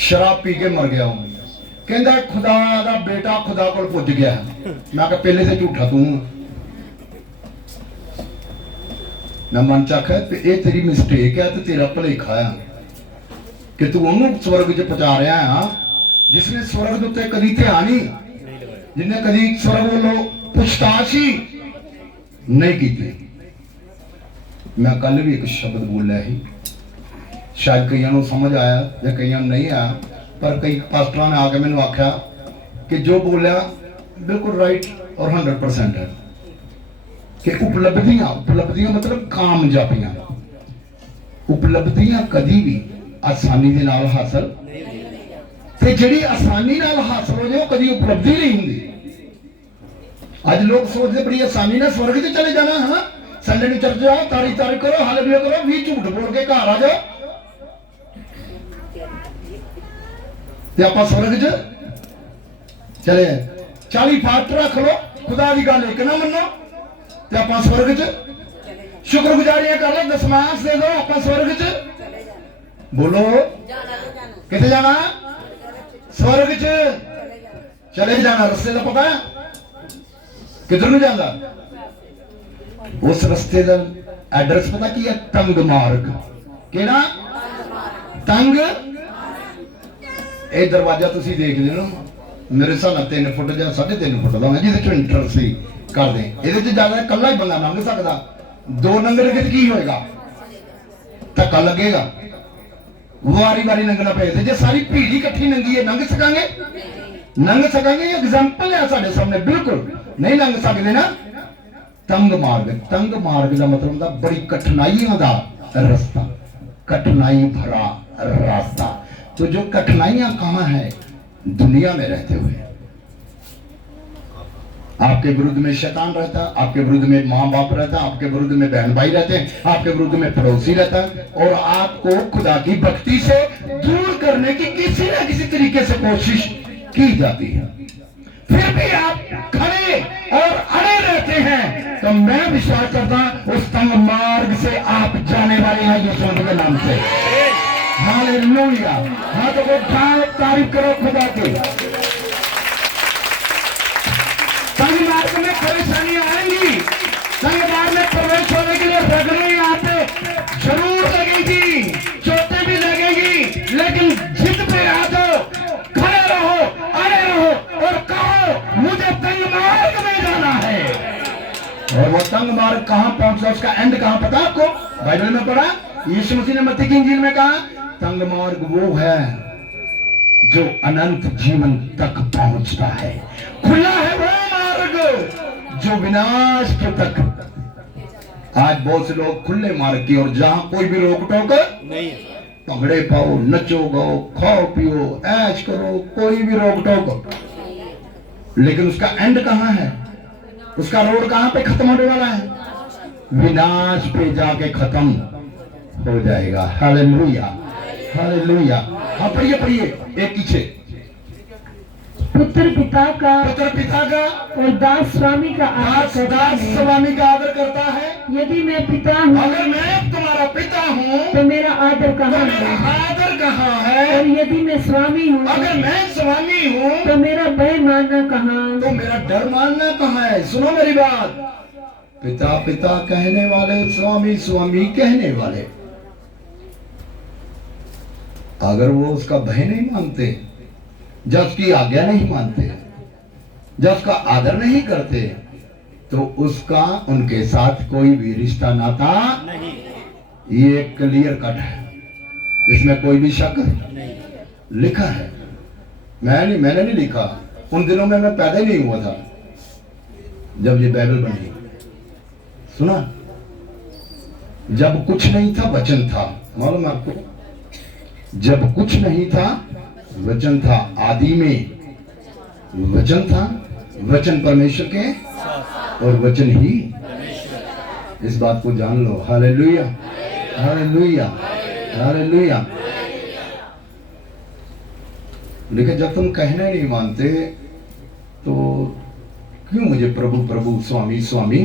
शराब पी के मर गया हूं। कहंदा खुदा दा बेटा खुदा कोल पुज गया। मैं कहा पहले से झूठा तू। मैं मन च आख्या ये तेरी मिस्टेक है, तो तेरा भलेखा है कि तू ओनू स्वर्ग च पहुंचा रहा है, जिसने स्वर्ग उत्ते कदी ध्यान ही, जिन्हें कदी स्वर्ग वालों पुछताछ ही नहीं की। मैं कल भी एक शब्द बोलिया ही, शायद कईयों को समझ आया या कईयों नहीं आया, पर कई पास्टरां ने आके मैंने आख्या कि जो बोलिया बिल्कुल राइट और 100% है, कि उपलब्धियां मतलब कामयाबियां, उपलब्धियां कदी भी आसानी दे नाल हासिल ते जिहड़ी आसानी नाल हासिल हो जाए कदी उपलब्धि नहीं हुंदी। अज लोग सोचते बड़ी आसानी नाल स्वर्ग च चले जाना है, संडे नूं चर्च जाओ, तारी करो, हालेलुया करो, भी झूठ बोल के घर आ जाओ ते आपां स्वर्ग च चले। 40 फाट रख लो, खुदा दी गल एक ना मनो ते आपां स्वर्ग च शुक्रगुजारियां कर लो, दसमांश दे दो, आपां स्वर्ग च बोलो। किथे जाना? स्वर्ग च चले जाना। रस्ते का पता है किधर नूं जांदा? उस रस्ते का एड्रेस पता की है? तंग मार्ग। केड़ा? तंग। ये दरवाजा तुसी देख लेना, मेरे हिसाब नाल 3 फुट या 3.5 फुट का होना, जिहदे चों एंटर सी कर दे। इहदे च ज्यादा कल्ला ही बंदा लंघ सकदा, 2 लंघणगे ते की होएगा? धक्का लगेगा, वारी वारी लंघना पएगा। जे सारी भीड़ इकट्ठी लंघी है, लंघ सकांगे? लंघ सकांगे? एग्जाम्पल है साडे सामने, बिल्कुल नहीं लंघ सकदे ना। तंग मार्ग का मतलब होता बड़ी कठिनाइयों का रास्ता, कठिनाई भरा रास्ता। तो जो कठिनाइयां कहां है? दुनिया में रहते हुए। आपके विरुद्ध में शैतान रहता है, आपके विरुद्ध में माँ बाप रहता है, आपके विरुद्ध में बहन भाई रहते हैं, आपके विरुद्ध में पड़ोसी रहता है, और आपको खुदा की भक्ति से दूर करने की किसी न किसी तरीके से कोशिश की जाती है। फिर भी आप खड़े और अड़े रहते हैं, तो मैं विश्वास करता हूं उस तंग मार्ग से आप जाने वाले हैं यीशु के नाम से। हालेलुया। हाँ तो वो तारीफ करो खुदा की। तंग मार्ग में परेशानियां आएंगी, तंग मार्ग में प्रवेश होने के लिए रगड़े आते और वो तंग मार्ग कहां पहुंचा, उसका एंड कहां पता आपको? बाइबल में पढ़ा, यीशु मसीह ने मत्ती की इंजील में कहा तंग मार्ग वो है जो अनंत जीवन तक पहुंचता है, खुला है वो मार्ग जो विनाश के तक। आज बहुत से लोग खुले मार्ग की और जहां कोई भी रोक टोक नहीं। भंगड़े पाओ, नचो गाओ, खाओ पियो, ऐश करो, कोई भी रोक टोक, लेकिन उसका एंड कहां है? उसका रोड कहां पे खत्म होने वाला है? विनाश पे जाके खत्म हो जाएगा। Hallelujah, hallelujah. हाँ पढ़िए पढ़िए, एक पीछे। पुत्र पिता का पुत्र पिता का और दास स्वामी का आदर करता दास है। स्वामी का आदर करता है। यदि मैं पिता हूँ अगर मैं तुम्हारा पिता हूँ तो मेरा आदर तो कहाँ मेरा है? आदर कहाँ और है? यदि मैं स्वामी हूँ अगर मैं स्वामी हूँ तो मेरा भय मानना कहाँ? तो मेरा डर मानना कहाँ है? सुनो मेरी बात, पिता पिता कहने वाले, स्वामी स्वामी कहने वाले, अगर वो उसका भय नहीं मानते, जब उसकी आज्ञा नहीं मानते, जब उसका आदर नहीं करते, तो उसका उनके साथ कोई भी रिश्ता नाता नहीं। ये क्लियर कट है, इसमें कोई भी शक नहीं। लिखा है। मैंने नहीं लिखा, उन दिनों में मैं पैदा ही नहीं हुआ था जब ये बाइबल बनी। सुना, जब कुछ नहीं था वचन था, मालूम है आपको? जब कुछ नहीं था वचन था, आदि में वचन था, वचन परमेश्वर के और वचन ही। इस बात को जान लो। Hallelujah, hallelujah, hallelujah. लेकिन जब तुम कहने नहीं मानते तो क्यों मुझे प्रभु प्रभु स्वामी स्वामी?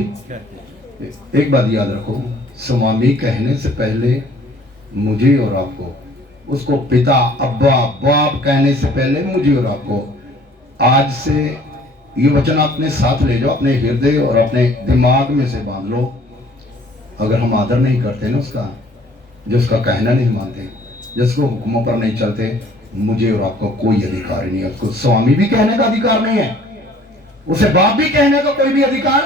एक बात याद रखो, स्वामी कहने से पहले मुझे और आपको, उसको पिता अब्बा बाप कहने से पहले मुझे और आपको, आज से ये वचन अपने साथ ले जाओ, अपने हृदय और अपने दिमाग में से बांध लो। अगर हम आदर नहीं करते ना उसका, जो उसका कहना नहीं मानते, जिसको हुक्मों पर नहीं चलते, मुझे और आपको कोई अधिकार नहीं है। उसको स्वामी भी कहने का अधिकार नहीं है, उसे बाप भी कहने का कोई भी अधिकार।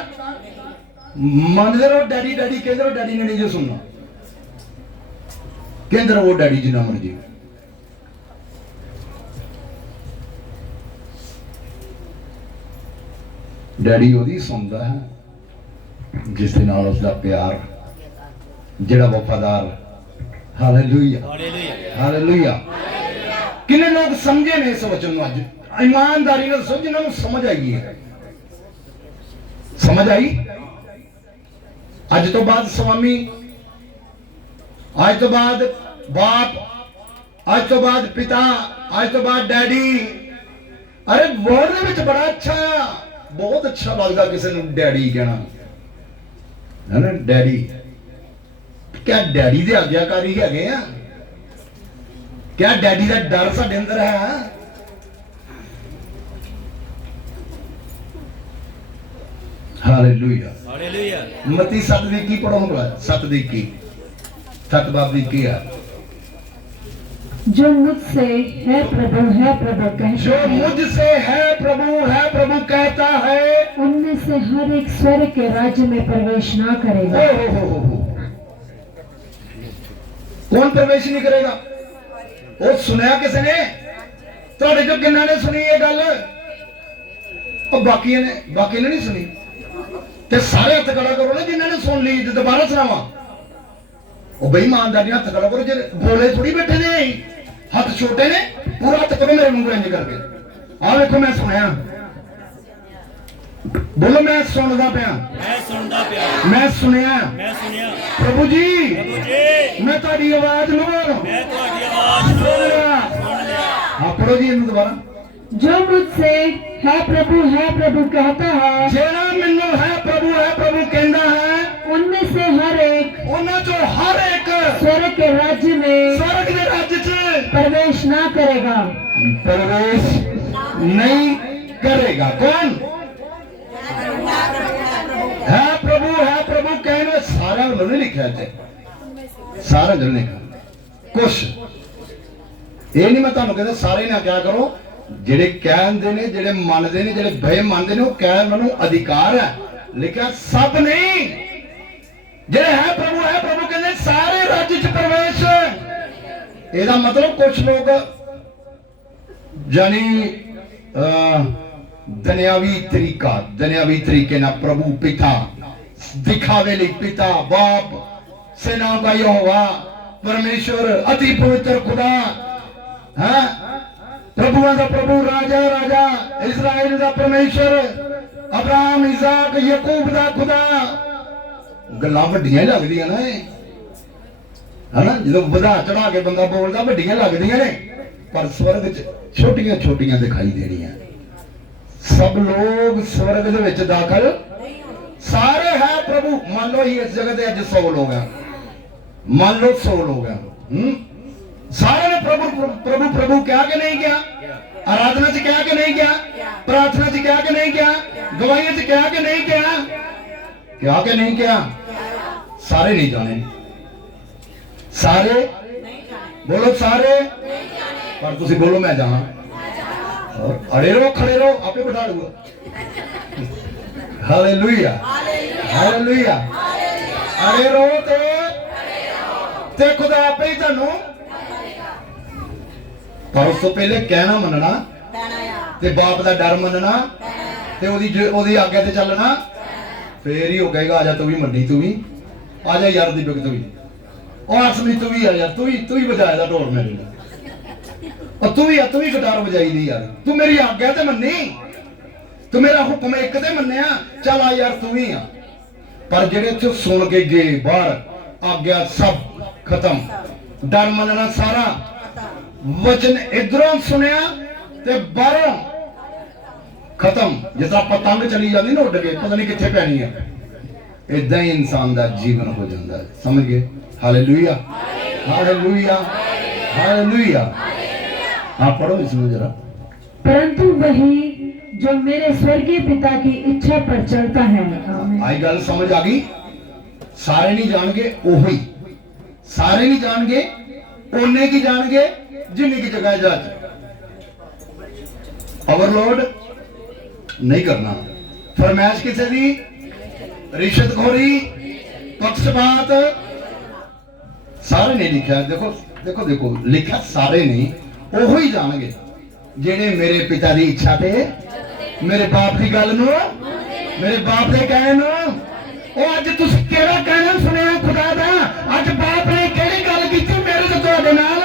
मानते रहो डैडी डैडी कहते रहो, डैडी ने नहीं जो सुनना, कहते रहो वो डैडी जिन्ना मर्जी। डैडी ਉਹਦੀ ਸੁਣਦਾ ਹੈ ਜਿਸ ਦੇ ਨਾਲ ਉਸਦਾ ਪਿਆਰ, ਜਿਹੜਾ ਵਫਾਦਾਰ। Hallelujah, hallelujah. हालेलुया। किन्ने लोग समझे ने इस वचन ਨੂੰ? ਅੱਜ ईमानदारी ਨਾਲ ਸਮਝ, ਜਿਨ੍ਹਾਂ ਨੂੰ ਸਮਝ ਆਈ ਹੈ। समझ आई? ਅੱਜ ਤੋਂ ਬਾਅਦ स्वामी, ਅੱਜ ਤੋਂ ਬਾਅਦ बाप, ਅੱਜ ਤੋਂ ਬਾਅਦ पिता, ਅੱਜ ਤੋਂ ਬਾਅਦ डैडी। अरे वर्ड ਦੇ ਵਿੱਚ बड़ा अच्छा है, बहुत अच्छा लगता किसी ਨੂੰ डैडी कहना, है ना? डैडी, क्या डैडी ਦੇ आज्ञाकारी ਹੈਗੇ ਆ? क्या डैडी ਦਾ डर ਸਾਡੇ ਅੰਦਰ ਹੈ? Hallelujah, hallelujah. मत्ती 7 ਦੀ ਕੀ ਪੜਾਉਂਗਾ? 7 ਦੀ ਕੀ, 7 ਬਾਬ ਦੀ ਕੀ ਆ? जो मुझसे है प्रभु कहता जो है, मुझसे है प्रभु कहता है, उनमें से हर एक स्वर्ग के राज्य में प्रवेश ना करेगा। हो। कौन प्रवेश नहीं करेगा? वो सुनया किसने? ਤੁਹਾਡੇ ਚੋਂ ਕਿੰਨਾ ਨੇ ਸੁਣੀ ਇਹ ਗੱਲ? ਉਹ ਬਾਕੀਆਂ ਨੇ ਨਹੀਂ ਸੁਣੀ। ਤੇ ਸਾਰੇ ਹੱਥ ਖੜਾ ਕਰੋ ਨਾ ਜਿਨ੍ਹਾਂ ਨੇ ਸੁਣ ਲਈ। ਤੇ ਦੁਬਾਰਾ ਸੁਣਾਵਾਂ? ਉਹ ਬੇਈਮਾਨਦਾਰੀ ਹੱਥ ਖੜਾ ਕਰੋ, ਜੇ ਬੋਲੇ ਥੋੜੀ ਬੈਠੇ ਨੇ, ਹੱਥ ਛੋਟੇ ਨੇ। ਪੂਰਾ ਹੱਥ ਕਰੋ ਮੇਰੇ ਵਾਂਗੂ ਇੰਜ ਕਰਕੇ। ਆਹ ਵੇਖੋ ਮੈਂ ਸੁਣਿਆ, बोलो मैं सुनदा पिया, मैं सुनदा पिया, मैं सुनिया, मैं सुनिया। प्रभु जी प्रभु जी, मैं ताड़ी आवाज नु मैं तुम्हारी आवाज सुन सुन लिया। लिया। हाँ पढ़ो जी इन्हें दोबारा। जो मुझसे है प्रभु कहता है, जेड़ा मैनू है प्रभु कहता है, उनमें से हर एक उन्हें जो हर एक स्वर्ग के राज्य में स्वर्ग के राज्य च प्रवेश ना करेगा। प्रवेश नहीं करेगा। कौन है? प्रभु कहने सारा उन्होंने लिखा है, सारा जो लिखा कुछ ये नहीं। मैं तुहानू कहता सारे ने क्या करो, जेड़े कहते ने, जेड़े मानते ने, जेड़े भय मानते ने, वो कह उन्होंने अधिकार है। लिखा सब नहीं, जेड़े है प्रभु कहते सारे राज्य च प्रवेश। ਇਹਦਾ मतलब कुछ लोग यानी दुनियावी तरीके ना प्रभु पिता दिखावे लिए पिता बाप सेनाओं का यहोवा परमेश्वर अति पवित्र खुदा है, प्रभुओं का प्रभु राजा राजा इस्राएल का परमेश्वर अब्राहम इसहाक याकूब का खुदा। गल्लां वड्डियां लगदियां ना है ना, जो वधा चढ़ा के बंदा बोलता वड्डियां लगदियां ने, पर स्वर्ग च छोटियां छोटियां दिखाई देनियां। सब लोग स्वर्ग दे विच दाखल सारे है प्रभु। मान लो ही इस जगह ते अज 100 लोग हैं, मान लो 100 लोग हैं, सारे ने प्रभु प्रभु प्रभु क्या के नहीं किया, आराधना च क्या के नहीं किया, प्रार्थना च क्या के नहीं किया, गवाही च क्या के नहीं किया, क्या के नहीं किया। सारे नहीं जाने, सारे बोलो सारे, पर तुसी बोलो मैं जाना। और अड़े रहो खड़े रहो आपे बिठा लूंगा। Hallelujah hallelujah. अड़े रहो ते खुदा आपे ही थानू, पर उस तो पहले कहना मनना ते बाप दा डर मनना ते ओदी आज्ञा ते चलना, फिर ही हो गएगा। आजा तू भी मन्नी, तू भी आजा यार दीपक, तू भी और असली तू भी आ यार, तू ही बजाएगा ढोल मेरे लिए, और तू भी गिटार बजाई दी यार, तू मेरी आज्ञा ते मन्नी, तू मेरा हुक्म एक ते मन्निया, चल आ यार तू ही आ। पर जेड़े इत्थे सुन के गए बाहर आज्ञा सब खत्म, डर मनना सारा, वचन इधरों सुनिया ते बाहरों खत्म। जिस तरह पतंग चली जाती ना उड़ के पता नहीं कितने पैनी है, इदा ही इंसान का जीवन हो जाता है। समझ गए? Hallelujah hallelujah hallelujah. हाँ पढ़ो इसमें जरा। परंतु वही जो मेरे स्वर्गीय पिता की इच्छा पर चलता है। आमीन। आई गल समझ आ गई? सारे नहीं जाएंगे, ओही सारे नहीं जाएंगे, ओने की जाएंगे जिन्नी की जगह जाए। ओवरलोड नहीं करना, फरमाइश किसी दी, रिश्वतखोरी, पक्षपात, सारे नहीं लिखा। देखो देखो देखो लिखा सारे नहीं, ओहो ही जाएंगे जेड़े मेरे पिता की इच्छा पे, मेरे बाप की गल नूं, मेरे बाप के कहने नूं। ओ अज तुसीं केड़ा कहना सुनिया खुदा दा? अज बाप ने केड़ी गल कीती मेरे ते तुहाडे नाल?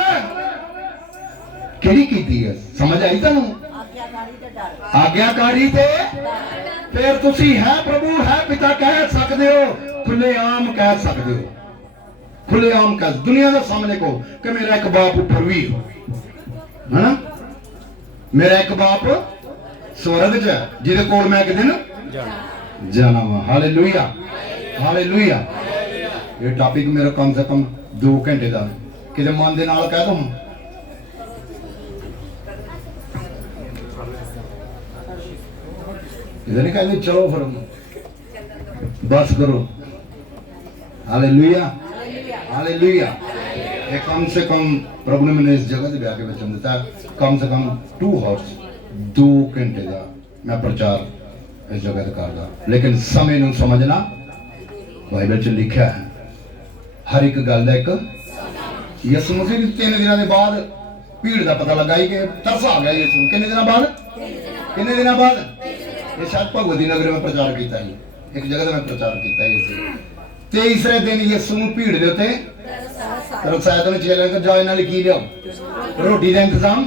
केड़ी कीती है? समझ आई तुहानूं? आज्ञाकारी थे, फिर तुसी है प्रभु है पिता कह सकते हो, खुलेआम कह सकते हो, खुलेआम कह दुनिया के सामने को कि मेरा एक बाप ऊपर भी हो, है ना? मेरा एक बाप स्वर्ग च जिहदे कोल मैं एक दिन जाना वा। Hallelujah hallelujah. ये टॉपिक मेरा कम से कम 2 घंटे का, किते मन दे नाल कह दूं इधर नहीं कहते चलो फिर बस करो। Hallelujah hallelujah. ये कम से कम प्रभु ने मैंने इस जगह से ब्याह के वचन देता है, कम से कम 2 आवर्स 2 घंटे का मैं प्रचार इस जगह से करदा, लेकिन समय नूं समझना बाइबल च लिखा है हर एक गल दा एक। यसु मसीह ने 3 दिनों के बाद भीड़ का पता लगा ही कि तरस आ गया यसु। कितने दिनों बाद? कितने दिनों बाद? ये शायद भगवती नगर में प्रचार किया, एक जगह मैं प्रचार किया। 23वें दिन यसु नूं भीड़ दे उत्ते तरसाया ने चेले को जाओ इन्हां लई की लियाओ, रोटी का इंतजाम।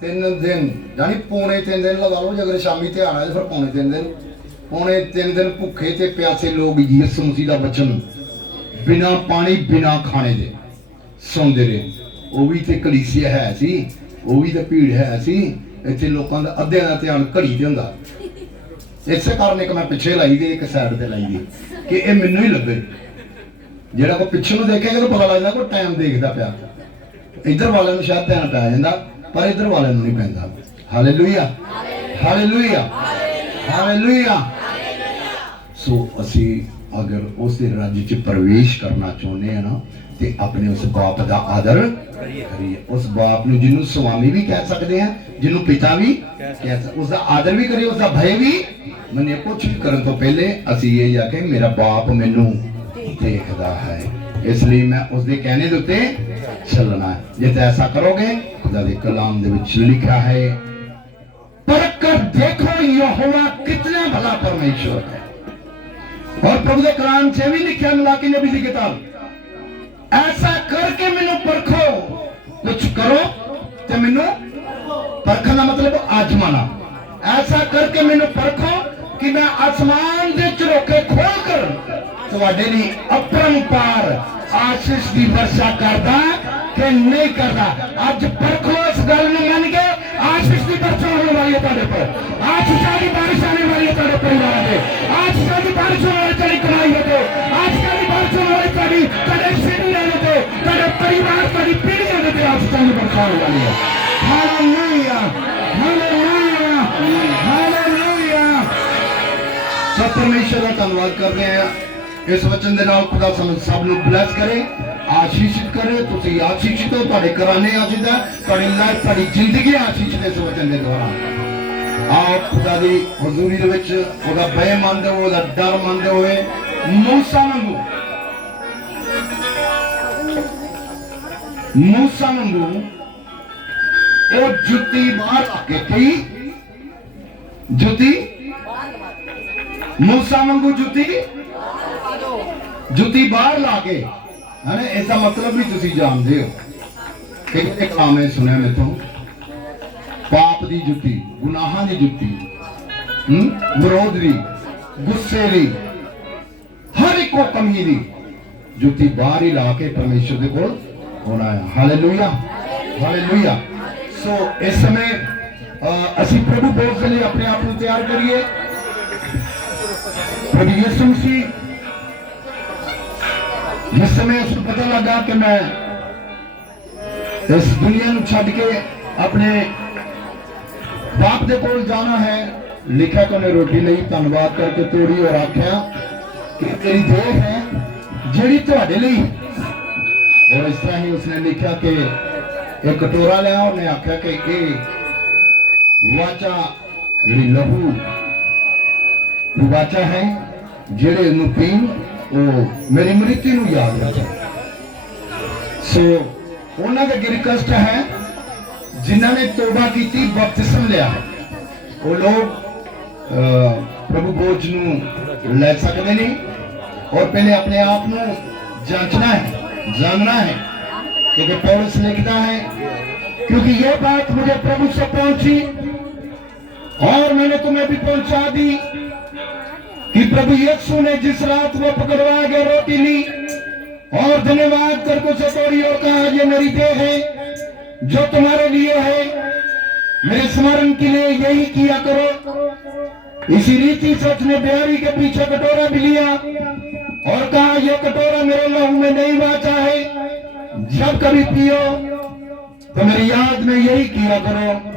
3 दिन यानी पौने 3 दिन लगा लो, अगर शामी ध्यान आए तो फिर पौने 3 दिन भुखे ते प्यासे लोग यसु मसीह का वचन बिना पानी बिना खाने दे सौंदे रहे। वो भी तो कलीसिया है सी, वो भी तो भीड़ है सी, इतने लोगों का अद्धियां का ध्यान घड़ी ते हुंदा। इस कारण एक मैं पिछे लाई दी, एक साइड ते लाई दी कि ये मैनू ही लगे। जेड़ा कोई पिछे नूं देखेगा तो पता लगदा कोई टाइम देखदा पिया, इधर वाले नूं शायद ध्यान पै जांदा पर इधर वाले नूं नहीं पैंदा। Hallelujah hallelujah hallelujah. सो असी अगर उस राज्य च प्रवेश करना चाहुंदे हैं ना, ਤੇ ਆਪਣੇ ਉਸ ਬਾਪ ਦਾ ਆਦਰ ਕਰੀਏ। ਉਸ ਬਾਪ ਨੂੰ ਜਿਹਨੂੰ ਸੁਆਮੀ ਵੀ ਕਹਿ ਸਕਦੇ ਆ, ਜਿਹਨੂੰ ਪਿਤਾ ਵੀ ਕਹਿ ਸਕਦੇ, ਉਸ ਦਾ ਆਦਰ ਵੀ ਕਰੀਏ, ਉਸ ਦਾ ਭੈ ਵੀ ਮੰਨੇ। ਕੁਛ ਵੀ ਕਰਨ ਤੋਂ ਪਹਿਲੇ ਅਸੀਂ ਇਹ ਆਖੇ ਮੇਰਾ ਬਾਪ ਮੈਨੂੰ ਦੇਖਦਾ ਹੈ, ਇਸ ਲਈ ਮੈਂ ਉਸ ਦੇ ਕਹਿਣੇ ਦੇ ਉੱਤੇ ਚੱਲਣਾ ਹੈ। ਜੇ ਤਾਂ ऐसा करोगे, खुदा के कलाम ਦੇ ਵਿੱਚ ਲਿਖਿਆ है, परख कर देखो यहोवा कितना भला परमेश्वर है। और प्रभु के कलाम से भी लिखा मलाकी नबी की किताब, ऐसा करके मैनू परखो, कुछ करो तो मैनू परखना मतलब आजमाना। ऐसा करके मैनू परखो कि मैं आसमान के झरोखे खोल कर तुहाडे लई अपरंपार आशीष की वर्षा करदा कि नहीं करदा। अज परख लो, इस गल नूं मन के आशीष की वर्षा होने वाली है तुहाडे पर, आशीषां की बारिश आने वाली है तुहाडे परिवार पे, आशीषां की बारिश होने वाली तेरी कमाई पे, आशीषां की बारिश होने वाली तेरे सीढ़ियां पे, तेरे परिवार तेरी पीढ़ियां पे आशीषां की वर्षा होने वाली है। Hallelujah, hallelujah, hallelujah. सब परमेश्वर का धन्यवाद करते हैं। इस वचन के नाल खुदा ਸਾਨੂੰ ਸਭ ਨੂੰ ਬਲੈਸ ਕਰੇ, ਆਸ਼ੀਸ਼ਿਤ ਕਰੇ। ਤੁਸੀਂ ਆਸ਼ੀਸ਼ਿਤ ਹੋ, ਤੁਹਾਡੇ ਘਰਾਣੇ ਆਸ਼ੀਸ਼ਿਤ ਹੈ, ਤੁਹਾਡੀ ਲਾਈਫ, ਤੁਹਾਡੀ ਜ਼ਿੰਦਗੀ ਆਸ਼ੀਸ਼ਿਤ ਇਸ ਵਚਨ ਦੇ ਦੁਆਰਾ। ਆਓ ਖੁਦਾ ਦੀ ਹਜ਼ੂਰੀ ਦੇ ਵਿੱਚ ਉਹਦਾ ਭੈ ਮੰਨਦੇ ਹੋਏ, ਉਹਦਾ ਡਰ ਮੰਨਦੇ ਹੋਏ ਮੂਸਾ ਵਾਂਗੂ ਉਹ ਜੁੱਤੀ ਬਾਹਰ ਲਾ ਕੇ ਕਹੀ, ਜੁੱਤੀ मूसा वांगू जुती बाहर ला के है ना। इसका मतलब भी तुसी जानते हो कि एक कलाम है सुनया मेथों, पाप दी जुती, गुनाहां दी जुती, विरोध दी, गुस्से दी, हर एक को कमी दी जुती बाहर ही ला के परमेश्वर दे कोल होना है। Hallelujah, hallelujah. सो इस समय असी प्रभु भोज के लिए अपने आप को तैयार करिए। प्रभु यीशु मसीह जिस समय उसको पता लगा कि मैं इस दुनिया को छड़ के अपने बाप दे कोल जाना है, लिखा तो ने रोटी ली, धन्यवाद करके तोड़ी और आख्या कि तेरी देह है जेड़ी तुहाडे लई। और इस तरह ही उसने लिखा कि एक कटोरा लिया, उन्हें आख्या कि ये वाचा जेड़ी लहू वाचा है, जेड़े नूं पीन वो मेरी मृत्यु नूं याद रखे। सो उन्हां दा रिक्वेस्ट है जिन्हां ने तौबा कीती, बपतिस्म लिया है, वो लोग प्रभु बोझ नूं ले सकते नहीं। और पहले अपने आप नूं जांचना है, जानना है, क्योंकि पौलुस लिखता है, क्योंकि ये बात मुझे प्रभु से पहुंची और मैंने तुम्हें भी पहुंचा दी कि प्रभु यीशु ने जिस रात वो पकड़वा के रोटी ली और धन्यवाद करके उसे तोड़ी और कहा, ये मेरी देह है जो तुम्हारे लिए है, मेरे स्मरण के लिए यही किया करो। इसी रीति से उसने बिहारी के पीछे कटोरा भी लिया और कहा, यह कटोरा मेरे लहू में नहीं वाचा है, जब कभी पियो तो मेरी याद में यही किया करो।